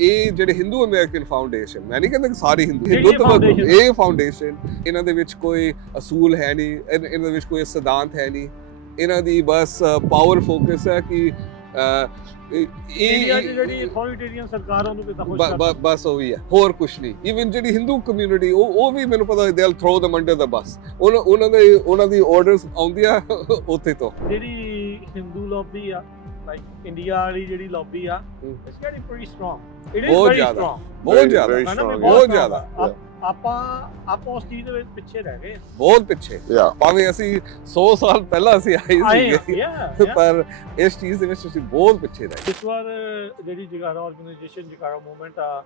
ਇਹ ਜਿਹੜੇ Hindu American foundation ਮੈਂ ਨਹੀਂ ਕਹਿੰਦਾ ਕਿ ਸਾਰੇ ਹਿੰਦੂ ਹਿੰਦੂਤਵ ਇਹ ਫਾਊਂਡੇਸ਼ਨ ਇਹਨਾਂ ਦੇ ਵਿੱਚ ਕੋਈ ਅਸੂਲ ਹੈ ਨਹੀਂ ਇਹਨਾਂ ਦੇ ਵਿੱਚ ਕੋਈ ਸਿਧਾਂਤ ਹੈ ਨਹੀਂ ਇਹਨਾਂ ਦੀ ਬਸ ਪਾਵਰ ਫੋਕਸ ਹੈ ਕਿ ਇਹ ਜਿਹੜੀ ਅਥਾਰਟੇਰੀਅਨ ਸਰਕਾਰ ਆ, ਉਹਨੂੰ ਕਿੱਦਾਂ ਖੁਸ਼ ਬਸ ਉਹ ਹੀ ਹੈ ਹੋਰ ਕੁਝ ਨਹੀਂ ਇਵਨ ਜਿਹੜੀ ਹਿੰਦੂ ਕਮਿਊਨਿਟੀ ਉਹ ਉਹ ਵੀ ਮੈਨੂੰ ਪਤਾ ਦੇ ਥਰੋ them ਅੰਡਰ ਦਾ ਬਸ ਉਹਨਾਂ ਉਹਨਾਂ ਦੇ ਉਹਨਾਂ ਦੀ ਆਰਡਰਸ ਆਉਂਦੀਆਂ ਉੱਥੇ ਤੋਂ। ਜਿਹੜੀ ਹਿੰਦੂ ਲੌਬੀ ਆ ਲਾਈਕ ਇੰਡੀਆ ਵਾਲੀ ਜਿਹੜੀ ਲੌਬੀ ਆ। It's getting pretty strong it is ਬਹੁਤ ਵੈਰੀ ਜ਼ਿਆਦਾ। ਸਟਰੋਂਗ ਬਹੁਤ ਜ਼ਿਆਦਾ ਬਹੁਤ ਜ਼ਿਆਦਾ। ਆਪ- ਆਪਾਂ ਉਸ ਚੀਜ਼ ਦੇ ਵਿੱਚ ਪਿੱਛੇ ਰਹਿ ਗਏ ਬਹੁਤ ਪਿੱਛੇ. ਭਾਵੇਂ ਅਸੀਂ 100 ਸਾਲ ਪਹਿਲਾਂ ਅਸੀਂ ਆਏ ਸੀਗੇ ਪਰ ਇਸ ਚੀਜ਼ ਦੇ ਵਿੱਚ ਅਸੀਂ ਬਹੁਤ ਪਿੱਛੇ ਰਹੇ ਇਸ ਵਾਰ ਜਿਹੜੀ ਜਗਾਰਾ ਆਰਗੇਨਾਈਜੇਸ਼ਨ ਜਗਾਰਾ ਮੂਵਮੈਂਟ ਆ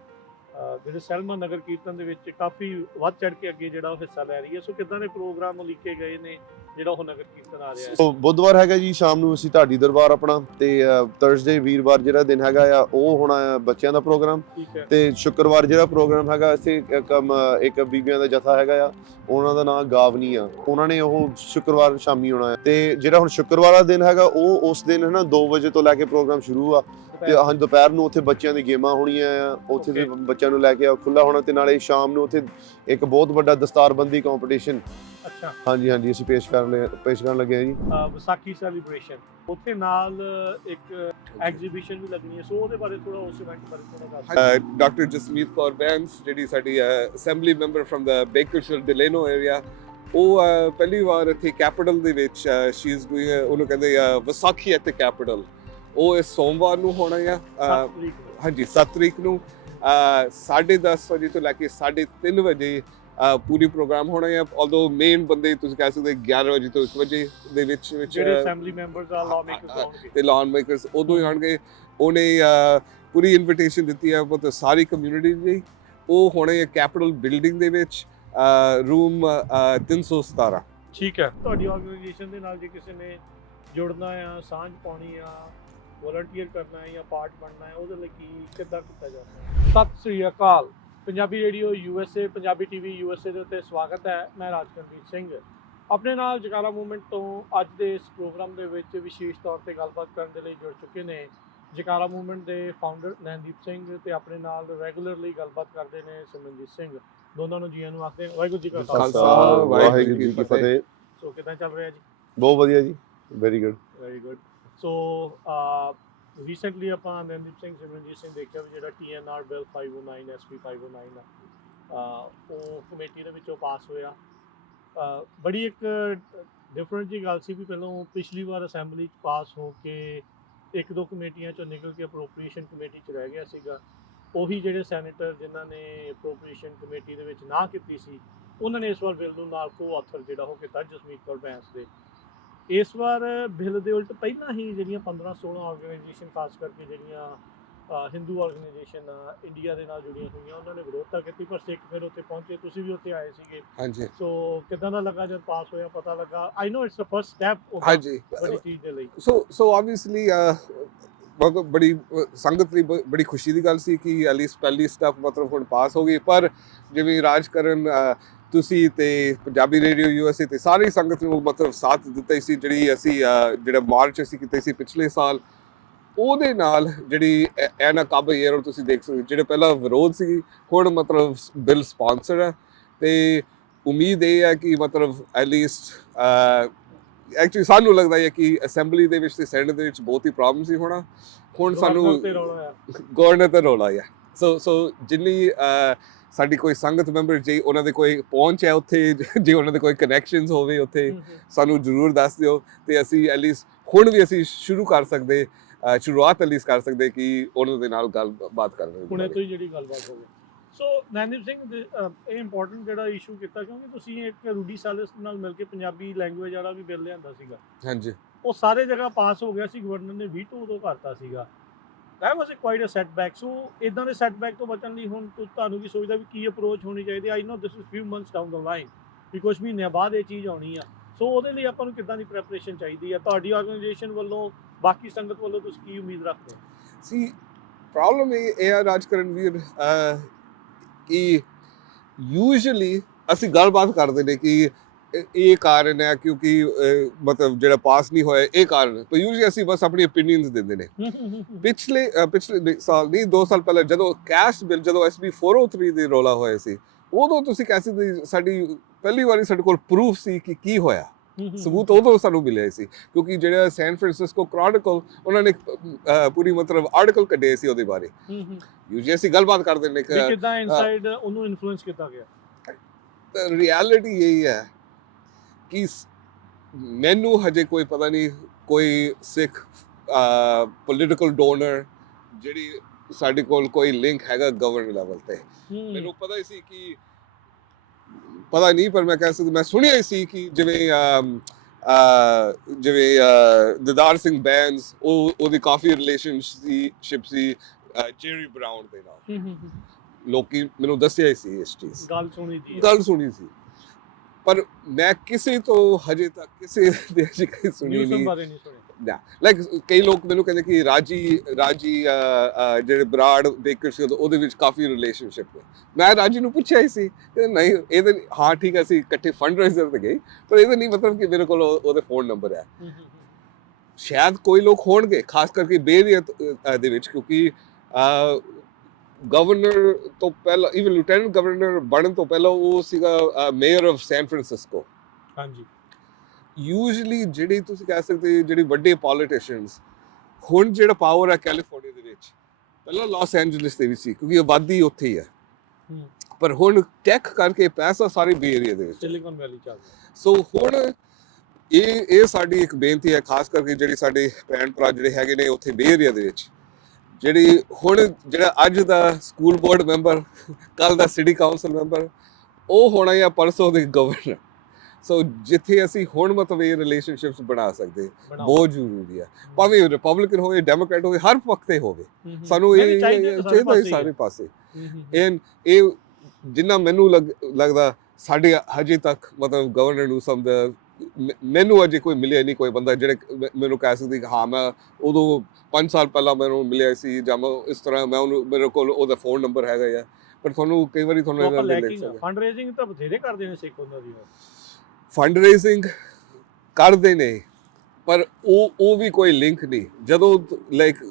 ਜਿਹੜੇ ਸੈਲਮਾ ਨਗਰ ਕੀਰਤਨ ਦੇ ਵਿੱਚ ਕਾਫੀ ਵੱਧ ਚੜ ਕੇ ਅੱਗੇ ਜਿਹੜਾ ਉਹ ਹਿੱਸਾ ਲੈ ਰਹੀ ਹੈ ਸੋ ਕਿਦਾਂ ਦੇ ਪ੍ਰੋਗਰਾਮ ਲਿਖੇ ਗਏ ਨੇ ਜਿਹੜਾ ਉਹ ਨਗਰ ਕੀਰਤਨ ਆ ਰਿਹਾ ਹੈ। ਸੋ ਬੁੱਧਵਾਰ ਹੈਗਾ ਜੀ ਸ਼ਾਮ ਨੂੰ ਅਸੀਂ ਢਾਡੀ ਦਰਬਾਰ ਆਪਣਾ ਤੇ ਥਰਸਡੇ ਵੀਰਵਾਰ ਜਿਹੜਾ ਦਿਨ ਹੈਗਾ ਆ ਉਹ ਹੋਣਾ ਬੱਚਿਆਂ ਦਾ ਪ੍ਰੋਗਰਾਮ। ਤੇ ਸ਼ੁੱਕਰਵਾਰ ਜਿਹੜਾ ਪ੍ਰੋਗਰਾਮ ਹੈਗਾ ਅਸੀਂ ਇੱਕ ਅਮ, ਇੱਕ ਬੀਬੀਆਂ ਦਾ ਜਥਾ ਹੈਗਾ ਆ ਉਹਨਾਂ ਦਾ ਨਾਮ ਗਾਵਨੀ ਆ। ਉਹਨਾਂ ਨੇ ਉਹ ਸ਼ੁੱਕਰਵਾਰ ਸ਼ਾਮੀ ਆਉਣਾ ਹੈ ਤੇ ਜਿਹੜਾ ਹੁਣ ਸ਼ੁੱਕਰਵਾਰ ਦਾ ਦਿਨ ਹੈਗਾ ਉਹ ਉਸ ਦਿਨ ਹੈ ਨਾ 2 ਵਜੇ ਤੋਂ ਲੈ ਕੇ ਪ੍ਰੋਗਰਾਮ ਸ਼ੁਰੂ ਆ। ਤੇ ਹਾਂ ਦੁਪਹਿਰ ਨੂੰ ਉੱਥੇ ਬੱਚਿਆਂ ਦੀ ਗੇਮਾਂ ਹੋਣੀਆਂ ਆ ਉੱਥੇ ਵੀ ਬੱਚਿਆਂ ਨੂੰ ਲੈ ਕੇ ਖੁੱਲਾ ਹੋਣਾ ਤੇ ਨਾਲੇ ਸ਼ਾਮ ਨੂੰ ਉੱਥੇ ਇੱਕ ਬਹੁਤ ਵੱਡਾ ਦਸਤਾਰਬੰਦੀ ਕੰਪੀਟੀਸ਼ਨ ਅੱਛਾ। ਹਾਂਜੀ ਹਾਂਜੀ ਅਸੀਂ ਪੇਸ਼ ਕਰਨ ਲਈ ਪੇਸ਼ ਕਰਨ ਲੱਗੇ ਹਾਂ ਜੀ। ਵਿਸਾਖੀ ਸੈਲੀਬ੍ਰੇਸ਼ਨ ਉੱਥੇ ਨਾਲ ਇੱਕ ਐਗਜ਼ੀਬਿਸ਼ਨ ਵੀ ਲੱਗਣੀ ਹੈ ਸੋ ਉਹਦੇ ਬਾਰੇ ਥੋੜਾ ਉਸ ਇਵੈਂਟ ਬਾਰੇ ਥੋੜਾ ਦੱਸ ਡਾਕਟਰ ਜਸਮੀਤ ਕੌਰ ਬੈਂਸ ਜਿਹੜੀ ਸਾਡੀ assembly member from the Bakersfield Delano area ਉਹ ਪਹਿਲੀ ਵਾਰ ਇੱਥੇ ਕੈਪੀਟਲ ਦੇ ਵਿੱਚ ਸ਼ੀ ਇਜ਼ ਡੂਇੰਗ ਉਹਨੂੰ ਕਹਿੰਦੇ ਆ ਵਿਸਾਖੀ ਐਟ ਕੈਪੀਟਲ ਉਹ ਇਸ ਸੋਮਵਾਰ ਨੂੰ ਹੋਣਾ ਆ ਅਹ, 7 ਤਰੀਕ ਨੂੰ। ਹਾਂਜੀ 7 ਤਰੀਕ ਨੂੰ ਅਹ, 10:30 ਵਜੇ ਤੋਂ ਲੈ ਕੇ 3:30 ਵਜੇ ਪੂਰੀ ਪ੍ਰੋਗਰਾਮ ਹੋਣਾ ਹੈ ਆਲਦੋ ਮੇਨ ਬੰਦੇ ਤੁਸੀਂ ਕਹਿ ਸਕਦੇ 11 ਵਜੇ ਤੋਂ 1 ਵਜੇ ਦੇ ਵਿੱਚ ਵਿੱਚ ਜਿਹੜੇ ਅਸੈਂਬਲੀ ਮੈਂਬਰਸ ਆ ਲਾਅ ਮੇਕਰਸ ਹਾਂ, ਆਉਣਗੇ। ਤੇ ਲਾਨ ਮੇਕਰਸ ਉਦੋਂ ਹੀ ਆਣਗੇ ਉਹਨੇ ਪੂਰੀ ਇਨਵੀਟੇਸ਼ਨ ਦਿੱਤੀ ਹੈ ਬਹੁਤ ਸਾਰੀ ਕਮਿਊਨਿਟੀ ਦੀ। ਉਹ ਹੋਣੇ ਕੈਪੀਟਲ ਬਿਲਡਿੰਗ ਦੇ ਵਿੱਚ ਰੂਮ 317 ਠੀਕ ਹੈ। ਤੁਹਾਡੀ ਆਰਗੇਨਾਈਜੇਸ਼ਨ ਦੇ ਨਾਲ ਜੇ ਕਿਸੇ ਨੇ ਜੁੜਨਾ ਆ ਸਾਂਝ ਪਾਉਣੀ ਆ ਵਲੰਟੀਅਰ ਕਰਨਾ ਹੈ ਜਾਂ ਪਾਰਟ ਬਣਨਾ ਹੈ ਉਹਦੇ ਲਈ ਕੀ ਕਿੱਦਾਂ ਕੀਤਾ ਜਾਂਦਾ ਸਤਿ ਸ੍ਰੀ ਅਕਾਲ। Punjabi radio USA Punjabi TV USA ਦੇ ਉੱਤੇ ਸਵਾਗਤ ਹੈ। ਮੈਂ ਰਾਜਕਰਨਜੀਤ ਸਿੰਘ। ਆਪਣੇ ਨਾਲ ਜਕਾਲਾ ਮੂਵਮੈਂਟ ਤੋਂ ਅੱਜ ਦੇ ਇਸ ਪ੍ਰੋਗਰਾਮ ਦੇ ਵਿੱਚ ਵਿਸ਼ੇਸ਼ ਤੌਰ ਤੇ ਗੱਲਬਾਤ ਕਰਨ ਦੇ ਲਈ ਜੁੜ ਚੁੱਕੇ ਨੇ ਜਕਾਲਾ ਮੂਵਮੈਂਟ ਦੇ ਫਾਊਂਡਰ ਨੈਨਦੀਪ ਸਿੰਘ ਤੇ ਆਪਣੇ ਨਾਲ ਰੈਗੂਲਰਲੀ ਗੱਲਬਾਤ ਕਰਦੇ ਨੇ ਸਿਮਰਨਜੀਤ ਸਿੰਘ। ਦੋਨਾਂ ਨੂੰ ਜੀਆਂ ਨੂੰ ਆਖਦੇ ਹਾਂ, ਵਾਹਿਗੁਰੂ ਜੀ ਕਾ ਖਾਲਸਾ। ਵਾਹਿਗੁਰੂ ਜੀ ਕੀ ਫਤਿਹ। ਸੋ ਕਿਦਾਂ ਚੱਲ ਰਿਹਾ ਜੀ? ਬਹੁਤ ਵਧੀਆ ਜੀ। Very good very good so recently uh, ਆਪਾਂ ਨੰਦੀਪ ਸਿੰਘ, ਸਿਮਰਨਜੀਤ ਸਿੰਘ ਦੇਖਿਆ ਵੀ ਜਿਹੜਾ TNR ਬਿੱਲ 509 SP 509 ਆ ਉਹ ਕਮੇਟੀ ਦੇ ਵਿੱਚੋਂ ਪਾਸ ਹੋਇਆ। ਬੜੀ ਇੱਕ ਡਿਫਰੈਂਟ ਜੀ ਗੱਲ ਸੀ ਵੀ ਪਹਿਲਾਂ ਪਿਛਲੀ ਵਾਰ ਅਸੈਂਬਲੀ ਚ ਪਾਸ ਹੋ ਕੇ ਇੱਕ ਦੋ ਕਮੇਟੀਆਂ ਚੋਂ ਨਿਕਲ ਕੇ ਅਪਰੋਪਰੀਏਸ਼ਨ ਕਮੇਟੀ ਚ ਰਹਿ ਗਿਆ ਸੀਗਾ। ਉਹੀ ਜਿਹੜੇ ਸੈਨੇਟਰ ਜਿਨ੍ਹਾਂ ਨੇ ਅਪਰੋਪਰੀਏਸ਼ਨ ਕਮੇਟੀ ਦੇ ਵਿੱਚ ਨਾ ਕੀਤੀ ਸੀ, ਉਹਨਾਂ ਨੇ ਇਸ ਵਾਰ ਬਿੱਲ ਨੂੰ ਨਾਲ ਕੋ ਆਥਰ ਜਿਹੜਾ ਉਹ ਕੀਤਾ, ਜਸਮੀਤ ਕੌਰ ਬੈਂਸ ਦੇ। ਇਸ ਵਾਰ ਬਿੱਲ ਦੇ ਉਲਟ ਪਹਿਲਾਂ ਹੀ ਜਿਹੜੀਆਂ 15 16 ਆਰਗੇਨਾਈਜੇਸ਼ਨ ਖਾਸ ਕਰਕੇ ਜਿਹੜੀਆਂ ਹਿੰਦੂ ਆਰਗੇਨਾਈਜੇਸ਼ਨ ਇੰਡੀਆ ਦੇ ਨਾਲ ਜੁੜੀਆਂ ਹੋਈਆਂ ਉਹਨਾਂ ਨੇ ਵਿਰੋਧਤਾ ਕੀਤੀ ਪਰ ਸਿੱਖ ਫਿਰ ਉੱਥੇ ਪਹੁੰਚੇ ਤੁਸੀਂ ਵੀ ਉੱਥੇ ਆਏ ਸੀਗੇ। ਹਾਂਜੀ। ਸੋ ਕਿਦਾਂ ਦਾ ਲੱਗਾ ਜਦ ਪਾਸ ਹੋਇਆ ਪਤਾ ਲੱਗਾ? I know it's a first step ਹਾਂਜੀ। ਬੜੀ ਚੀਜ਼ ਦੇ ਲਈ। ਸੋ ਸੋ ਆਬਵੀਅਸਲੀ ਬਹੁਤ ਬੜੀ ਸੰਗਤ ਲਈ ਬੜੀ ਖੁਸ਼ੀ ਦੀ ਗੱਲ ਸੀ ਕਿ ਐਲੀਸਟ ਪਹਿਲੀ ਸਟੈਪ ਮਤਲਬ ਹੁਣ ਪਾਸ ਹੋ ਗਈ ਪਰ ਜਿਵੇਂ ਰਾਜ ਕਰਨ ਤੁਸੀਂ ਤੇ ਪੰਜਾਬੀ ਰੇਡੀਓ ਯੂਐਸਏ ਤੇ ਸਾਰੀ ਸੰਗਤ ਨੂੰ ਮਤਲਬ ਸਾਥ ਦਿੱਤਾ ਸੀ ਜਿਹੜੀ ਅਸੀਂ ਜਿਹੜਾ ਮਾਰਚ ਅਸੀਂ ਕੀਤੇ ਸੀ ਪਿਛਲੇ ਸਾਲ ਉਹਦੇ ਨਾਲ ਜਿਹੜੀ ਐ- ਐਨਾ ਕਾਬਾ ਈਅਰ ਤੁਸੀਂ ਦੇਖ ਸਕਦੇ ਜਿਹੜੇ ਪਹਿਲਾਂ ਵਿਰੋਧ ਸੀ ਹੁਣ ਮਤਲਬ ਬਿੱਲ ਸਪਾਂਸਰ ਹੈ ਤੇ ਉਮੀਦ ਇਹ ਹੈ ਕਿ ਮਤਲਬ ਐਲੀਸਟ ਐਕਚੁਅਲੀ ਸਾਨੂੰ ਲੱਗਦਾ ਹੈ ਕਿ ਅਸੈਂਬਲੀ ਦੇ ਵਿੱਚ ਤੇ ਸੈਨੇਟ ਦੇ ਵਿੱਚ ਬਹੁਤ ਹੀ ਪ੍ਰੋਬਲਮ ਸੀ ਹੋਣਾ ਹੁਣ ਸਾਨੂੰ ਗਵਰਨਰ ਤੇ ਰੋਲਾ ਹੈ ਸੋ ਸੋ ਜਿੰਨੀ ਸਾਡੀ ਕੋਈ ਸੰਗਤ ਮੈਂਬਰ ਜੇ ਉਹਨਾਂ ਦੇ ਕੋਈ ਪਹੁੰਚ ਹੈ ਉੱਥੇ ਜੇ ਉਹਨਾਂ ਦੇ ਕੋਈ ਕਨੈਕਸ਼ਨਸ ਹੋਵੇ ਉੱਥੇ ਸਾਨੂੰ ਜ਼ਰੂਰ ਦੱਸ ਦਿਓ ਤੇ ਅਸੀਂ ਐਲੀਸਟ ਹੁਣ ਵੀ ਅਸੀਂ ਸ਼ੁਰੂ ਕਰ ਸਕਦੇ ਸ਼ੁਰੂਆਤ ਐਲੀਸਟ ਕਰ ਸਕਦੇ ਕਿ ਉਹਨਾਂ ਦੇ ਨਾਲ ਗੱਲਬਾਤ ਕਰਨ ਹੁਣੇ ਤੋਂ ਹੀ ਜਿਹੜੀ ਗੱਲਬਾਤ ਹੋਵੇ ਸੋ ਨੈਨਦੀਪ ਸਿੰਘ ਇਹ ਇੰਪੋਰਟੈਂਟ ਜਿਹੜਾ ਇਸ਼ੂ ਕੀਤਾ ਕਿਉਂਕਿ ਤੁਸੀਂ ਇੱਕ ਰੂਡੀ ਸਾਲਿਸ ਨਾਲ ਮਿਲ ਕੇ ਪੰਜਾਬੀ ਲੈਂਗੁਏਜ ਵਾਲਾ ਵੀ ਬਿੱਲ ਲਿਆਂਦਾ ਸੀਗਾ। ਹਾਂਜੀ। ਉਹ ਸਾਰੇ ਜਗ੍ਹਾ ਪਾਸ ਹੋ ਗਿਆ ਸੀ ਗਵਰਨਰ ਨੇ ਵੀਟੋ ਉਦੋਂ ਕਰਤਾ ਸੀਗਾ। That was a quite a setback. ਸੋ ਇਦਾਂ ਦੇ setback ਤੋਂ ਬਚਣ ਲਈ ਹੁਣ ਤੁ- ਤੁਹਾਨੂੰ ਕੀ ਸੋਚਦਾ ਵੀ ਕੀ ਅਪਰੋਚ ਹੋਣੀ ਚਾਹੀਦੀ? I know this is few months down the line ਵੀ ਕੁਝ ਬਾਅਦ ਇਹ ਚੀਜ਼ ਆਉਣੀ ਆ। ਸੋ ਉਹਦੇ ਲਈ ਆਪਾਂ ਨੂੰ ਕਿੱਦਾਂ ਦੀ ਪ੍ਰੈਪਰੇਸ਼ਨ ਚਾਹੀਦੀ ਆ? ਤੁਹਾਡੀ ਆਰਗੇਨਾਈਜੇਸ਼ਨ ਵੱਲੋਂ, ਬਾਕੀ ਸੰਗਤ ਵੱਲੋਂ ਤੁਸੀਂ ਕੀ ਉਮੀਦ ਰੱਖਦੇ ਹੋ? ਸੀ ਪ੍ਰੋਬਲਮ ਇਹ ਇਹ ਹੈ ਰਾਜਕਰਨ ਕਿ ਯੂਜੂਅਲੀ ਅਸੀਂ ਗੱਲਬਾਤ ਕਰਦੇ ਨੇ ਕਿ ਇਹ- ਕਾਰਨ ਹੈ ਕਿਉਂਕਿ ਮਤਲਬ ਜਿਹੜਾ ਪਾਸ ਨਹੀਂ ਹੋਇਆ ਇਹ ਕਾਰਨ ਪਰ ਯੂਜੂਲੀ ਅਸੀਂ ਬਸ ਆਪਣੀ ਓਪੀਨੀਅਨਸ ਦਿੰਦੇ ਨੇ। ਪਿਛਲੇ ਪਿਛਲੇ ਸਾਲ ਨਹੀਂ 2 ਸਾਲ ਪਹਿਲਾਂ ਜਦੋਂ ਕੈਸ਼ ਬਿੱਲ ਜਦੋਂ ਐਸਬੀ 403 ਦੇ ਰੋਲਾ ਹੋਇਆ ਸੀ ਉਦੋਂ ਤੁਸੀਂ ਕਹਿ ਸਕਦੇ ਸੀ, ਸਾਡੀ ਪਹਿਲੀ ਵਾਰੀ ਸਾਡੇ ਕੋਲ ਪ੍ਰੂਫ ਸੀ ਕਿ ਕੀ ਹੋਇਆ। ਸਬੂਤ ਉਦੋਂ ਸਾਨੂੰ ਮਿਲਿਆ ਸੀ ਕਿਉਂਕਿ ਜਿਹੜਾ ਸੈਨ ਫ੍ਰਾਂਸਿਸਕੋ ਕ੍ਰੋਨਿਕਲ ਉਹਨਾਂ ਨੇ ਪੂਰੀ ਮਤਲਬ ਆਰਟੀਕਲ ਕੱਢੇ ਸੀ ਉਹਦੇ ਬਾਰੇ। ਯੂਜੂਲੀ ਅਸੀਂ ਗੱਲਬਾਤ ਕਰਦੇ ਨੇ ਵੀ ਕਿਦਾਂ ਇਨਸਾਈਡ ਉਹਨੂੰ ਇਨਫਲੂਐਂਸ ਕੀਤਾ ਗਿਆ? ਕਿ ਰਿਐਲਿਟੀ ਇਹੀ ਹੈ। ਕਿ ਸ- ਮੈਨੂੰ ਹਜੇ ਕੋਈ ਪਤਾ ਨਹੀਂ ਕੋਈ ਸਿੱਖ ਪੋਲਿਟੀਕਲ ਡੋਨਰ ਜਿਹੜੀ ਸਾਡੇ ਕੋਲ ਕੋਈ ਲਿੰਕ ਹੈਗਾ ਗਵਰਨਰ ਲੈਵਲ ਤੇ। ਮੈਨੂੰ ਪਤਾ ਹੀ ਸੀ ਕਿ ਪਤਾ ਨਹੀਂ ਪਰ ਮੈਂ ਕਹਿ ਸਕਦਾ ਮੈਂ ਸੁਣਿਆ ਹੀ ਸੀ ਕਿ ਜਿਵੇਂ ਜਿਵੇਂ ਦਿਦਾਰ ਸਿੰਘ ਬੈਂਸ ਉਹ ਉਹਦੀ ਕਾਫੀ ਰਿਲੇਸ਼ਨਸ਼ਿਪ ਸੀ ਜੈਰੀ ਬ੍ਰਾਊਨ ਦੇ ਨਾਲ। ਲੋਕੀ ਮੈਨੂੰ ਦੱਸਿਆ ਹੀ ਸੀ ਇਸ ਚੀਜ਼। ਗੱਲ ਸੁਣੀ ਹੈ। ਗੱਲ ਸੁਣੀ ਸੀ। ਪਰ ਮੈਂ ਕਿਸੇ ਤੋਂ ਹਜੇ ਤੱਕ ਕਿਸੇ ਦੇ ਅਜੇ ਸੁਣੀ ਨਿਊਜ਼ਮ ਨਹੀਂ। ਬਾਰੇ ਨਹੀਂ ਸੁਣੀ ਲਾਈਕ ਕਈ ਲੋਕ ਮੈਨੂੰ ਕਹਿੰਦੇ ਕਿ ਰਾਜੀ ਰਾਜੀ ਜਿਹੜੇ ਬਰਾੜ ਬੇਕਰ ਸੀ ਉਹਦੇ- ਵਿੱਚ ਕਾਫੀ ਰਿਲੇਸ਼ਨਸ਼ਿਪ ਹੈ ਮੈਂ ਰਾਜੀ ਨੂੰ ਪੁੱਛਿਆ ਹੀ ਸੀ ਕਿ ਨਹੀਂ ਇਹਦੇ ਹਾਂ ਠੀਕ ਹੈ ਅਸੀਂ ਇਕੱਠੇ ਫੰਡ ਰੇਜ਼ਰ ਤੇ ਗਏ ਪਰ ਇਹਦਾ ਨਹੀਂ ਮਤਲਬ ਕਿ ਮੇਰੇ ਕੋਲ ਉਹ- ਉਹਦੇ ਫੋਨ ਨੰਬਰ ਹੈ। ਸ਼ਾਇਦ ਕੋਈ ਲੋਕ ਹੋਣਗੇ ਖਾਸ ਕਰਕੇ ਬੇਰੀਅਤ ਦੇ ਵਿੱਚ ਕਿਉਂਕਿ ਗਵਰਨਰ ਤੋਂ ਪਹਿਲਾਂ ਇਵਨ ਲਿeutenant ਗਵਰਨਰ ਬਣਨ ਤੋਂ ਪਹਿਲਾਂ ਉਹ ਸੀਗਾ ਮੇਅਰ ਆਫ ਸੈਨ ਫ੍ਰਾਂਸਿਸਕੋ ਹਾਂਜੀ। ਯੂਜੂਲੀ ਜਿਹੜੀ ਤੁਸੀਂ ਕਹਿ ਸਕਦੇ ਜਿਹੜੀ ਵੱਡੇ ਪੋਲੀਟੀਸ਼ੀਅਨਸ ਹੁਣ ਜਿਹੜਾ ਪਾਵਰ ਹੈ ਕੈਲੀਫੋਰਨੀਆ ਦੇ ਵਿੱਚ ਪਹਿਲਾਂ ਲਾਸ ਐਂਜਲਸ ਦੇ ਵਿੱਚ ਸੀ ਕਿਉਂਕਿ ਆਬਾਦੀ ਉੱਥੇ ਹੀ ਹੈ। ਪਰ ਹੁਣ ਟੈਕ ਕਰਕੇ ਪੈਸਾ ਸਾਰੇ ਬੇ ਏਰੀਆ ਦੇ ਵਿੱਚ। ਸਿਲੀਕਨ ਵੈਲੀ ਚੱਲ ਰਿਹਾ। ਸੋ ਹੁਣ ਇਹ ਇਹ ਸਾਡੀ ਇੱਕ ਬੇਨਤੀ ਹੈ ਖਾਸ ਕਰਕੇ ਜਿਹੜੇ ਸਾਡੇ ਭੈਣ ਭਰਾ ਜਿਹੜੇ ਹੈਗੇ ਨੇ ਉੱਥੇ ਬੇ ਏਰੀਆ ਦੇ ਵਿੱਚ। ਜਿਹੜੀ ਹੁਣ ਜਿਹੜਾ ਅੱਜ ਦਾ ਸਕੂਲ ਬੋਰਡ ਮੈਂਬਰ ਕੱਲ ਦਾ ਸਿਟੀ ਕਾਉਂਸਲ ਮੈਂਬਰ ਉਹ ਹੋਣਾ ਜਾਂ ਪਰਸੋਂ ਦੇ ਗਵਰਨਰ ਸੋ ਜਿੱਥੇ ਅਸੀਂ ਹੁਣ ਮਤਲਬ ਇਹ ਰਿਲੇਸ਼ਨਸ਼ਿਪਸ ਬਣਾ ਸਕਦੇ। ਬਹੁਤ ਜ਼ਰੂਰੀ ਹੈ ਭਾਵੇਂ ਰਿਪਬਲਿਕਨ ਹੋਵੇ ਡੈਮੋਕ੍ਰੈਟ ਹੋਵੇ ਹਰ ਪੱਖ ਤੇ ਹੋਵੇ। ਸਾਨੂੰ ਇਹ ਚਾਹੀਦਾ ਹੈ ਸਾਰੇ ਪਾਸੇ। ਇਹ ਇਹ ਜਿੰਨਾ ਮੈਨੂੰ ਲੱਗ- ਲੱਗਦਾ ਸਾਡੇ ਹਜੇ ਤੱਕ ਮਤਲਬ ਗਵਰਨਰ ਨੂੰ ਸਮਝਦਾ ਮੈਨੂੰ ਅਜੇ ਕੋਈ ਮਿਲਿਆ ਨਹੀਂ ਕੋਈ ਬੰਦਾ ਜਿਹੜੇ ਮੈਨੂੰ ਕਹਿ ਸਕਦੀ ਕਿ ਹਾਂ ਮੈਂ ਉਦੋਂ 5 ਸਾਲ ਪਹਿਲਾਂ ਮੈਨੂੰ ਮਿਲਿਆ ਸੀ ਜਾਂ ਮੈਂ ਇਸ ਤਰ੍ਹਾਂ ਮੈਂ ਉਹਨੂੰ ਮੇਰੇ ਕੋਲ ਉਹਦਾ ਫੋਨ ਨੰਬਰ ਹੈਗਾ ਆ ਪਰ ਤੁਹਾਨੂੰ ਕਈ ਵਾਰੀ ਤੁਹਾਨੂੰ ਇਹਦਾ ਮਿਲ ਫੰਡ ਰੇਜ਼ਿੰਗ ਤਾਂ ਬਥੇਰੇ ਕਰਦੇ ਨੇ ਸਿੱਖ ਉਹਨਾਂ ਦੀ ਫੰਡ ਰੇਜ਼ਿੰਗ ਕਰਦੇ ਨੇ ਪਰ ਉਹ ਉਹ ਵੀ ਕੋਈ ਲਿੰਕ ਨਹੀਂ। ਜਦੋਂ ਲਾਈਕ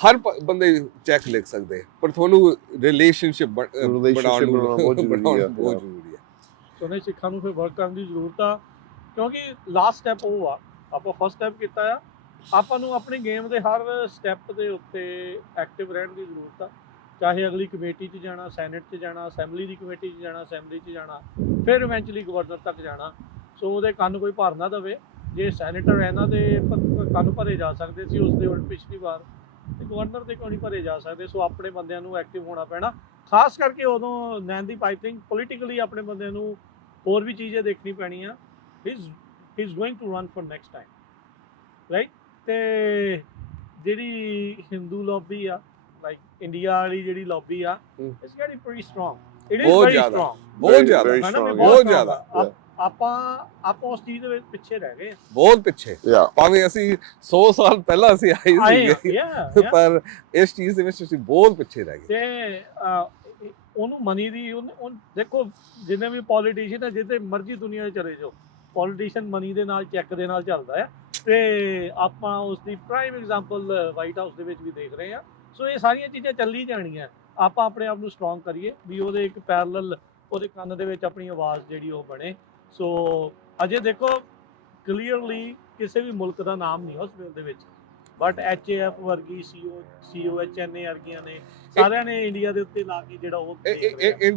ਹਰ ਬੰਦੇ ਚੈੱਕ ਲਿਖ ਸਕਦੇ ਪਰ ਤੁਹਾਨੂੰ ਰਿਲੇਸ਼ਨਸ਼ਿਪ ਬਣਾਉਣ ਬਹੁਤ ਜ਼ਰੂਰੀ ਹੈ ਨਹੀਂ ਸਿੱਖਾਂ ਨੂੰ ਫਿਰ ਵਰਕ ਕਰਨ ਦੀ ਜ਼ਰੂਰਤ ਆ। ਕਿਉਂਕਿ ਲਾਸਟ ਸਟੈਪ ਉਹ ਆ, ਆਪਾਂ ਫਸਟ ਸਟੈਪ ਕੀਤਾ ਆ। ਆਪਾਂ ਨੂੰ ਆਪਣੀ ਗੇਮ ਦੇ ਹਰ ਸਟੈਪ ਦੇ ਉੱਤੇ ਐਕਟਿਵ ਰਹਿਣ ਦੀ ਜ਼ਰੂਰਤ ਆ। ਚਾਹੇ ਅਗਲੀ ਕਮੇਟੀ 'ਚ ਜਾਣਾ ਸੈਨੇਟ 'ਚ ਜਾਣਾ ਅਸੈਂਬਲੀ ਦੀ ਕਮੇਟੀ 'ਚ ਜਾਣਾ ਅਸੈਂਬਲੀ 'ਚ ਜਾਣਾ, ਫਿਰ ਇਵੈਂਚੁਅਲੀ ਗਵਰਨਰ ਤੱਕ ਜਾਣਾ। ਸੋ ਉਹਦੇ ਕੰਨ ਕੋਈ ਭਰ ਨਾ ਦੇਵੇ। ਜੇ ਸੈਨੇਟਰ ਇਹਨਾਂ ਦੇ ਕੰਨ ਭਰੇ ਜਾ ਸਕਦੇ ਸੀ ਉਸ ਦੇ ਉਲਟ ਪਿਛਲੀ ਵਾਰ, ਤੇ ਗਵਰਨਰ ਦੇ ਕਿਉਂ ਨਹੀਂ ਭਰੇ ਜਾ ਸਕਦੇ। ਸੋ ਆਪਣੇ ਬੰਦਿਆਂ ਨੂੰ ਐਕਟਿਵ ਹੋਣਾ ਪੈਣਾ। ਖਾਸ ਕਰਕੇ ਉਦੋਂ ਨੈਨ ਦੀ ਪਾਈਪਿੰਗ ਪੋਲੀਟੀਕਲੀ ਆਪਣੇ ਬੰਦਿਆਂ ਨੂੰ ਹੋਰ ਵੀ ਚੀਜ਼ਾਂ ਦੇਖਣੀ ਪੈਣੀਆਂ। Is is going to run for next time right ਤੇ ਜਿਹੜੀ ਹਿੰਦੂ ਲੌਬੀ ਆ ਲਾਈਕ ਇੰਡੀਆ ਵਾਲੀ ਜਿਹੜੀ ਲੌਬੀ ਆ। It's getting pretty strong it is ਬਹੁਤ ਵੈਰੀ ਜ਼ਿਆਦਾ। ਸਟਰੋਂਗ ਬਹੁਤ Very- ਜ਼ਿਆਦਾ very strong, yeah. ਬਹੁਤ ਜ਼ਿਆਦਾ, ਆਪ- ਆਪਾਂ ਉਸ ਚੀਜ਼ ਦੇ ਵਿੱਚ ਪਿੱਛੇ ਰਹਿ ਗਏ ਬਹੁਤ ਪਿੱਛੇ Yeah. ਭਾਵੇਂ ਅਸੀਂ 100 ਸਾਲ ਪਹਿਲਾਂ ਅਸੀਂ ਆਏ ਆਏ ਸੀਗੇ ਯਾ ਪਰ ਇਸ ਚੀਜ਼ ਦੇ ਵਿੱਚ ਅਸੀਂ ਬਹੁਤ ਪਿੱਛੇ ਰਹਿ ਗਏ ਤੇ ਅਹ, ਉਹਨੂੰ ਮਨੀ ਦੀ ਉਹਨੇ- ਉਹ ਦੇਖੋ ਜਿੰਨੇ ਵੀ ਪੋਲੀਟੀਸ਼ੀਅਨ ਆ ਜਿੱਥੇ ਮਰਜ਼ੀ ਦੁਨੀਆ 'ਚ ਚਲੇ ਜਾਓ ਪੋਲੀਟੀਸ਼ੀਅਨ ਮਨੀ ਦੇ ਨਾਲ ਚੈੱਕ ਦੇ ਨਾਲ ਚੱਲਦਾ ਆ। ਤੇ ਆਪਾਂ ਉਸ ਦੀ ਪ੍ਰਾਈਮ ਐਗਜ਼ਾਮਪਲ ਵਾਈਟ ਹਾਊਸ ਦੇ ਵਿੱਚ ਵੀ ਦੇਖ ਰਹੇ ਆ। ਸੋ ਇਹ ਸਾਰੀਆਂ ਚੀਜ਼ਾਂ ਚੱਲੀ ਜਾਣੀਆਂ। ਆਪਾਂ ਆਪਣੇ ਆਪ ਨੂੰ ਸਟਰੋਂਗ ਕਰੀਏ ਵੀ ਉਹਦੇ ਇੱਕ ਪੈਰਲਲ ਉਹਦੇ ਕੰਨ ਦੇ ਵਿੱਚ ਆਪਣੀ ਆਵਾਜ਼ ਜਿਹੜੀ ਉਹ ਬਣੇ। ਸੋ ਅਜੇ ਦੇਖੋ ਕਲੀਅਰਲੀ ਕਿਸੇ ਵੀ ਮੁਲਕ ਦਾ ਨਾਮ ਨਹੀਂ ਉਸ ਬਿੱਲ ਦੇ ਵਿੱਚ। ਬਟ ਐਫ ਵਰਗੀ ਸੀਓ ਸੀਓਐਚਐਨਏ ਵਰਗੀਆਂ ਨੇ। ਸਾਰਿਆਂ ਨੇ ਇੰਡੀਆ ਦੇ ਉੱਤੇ ਲਾ ਕੇ ਜਿਹੜਾ ਉਹ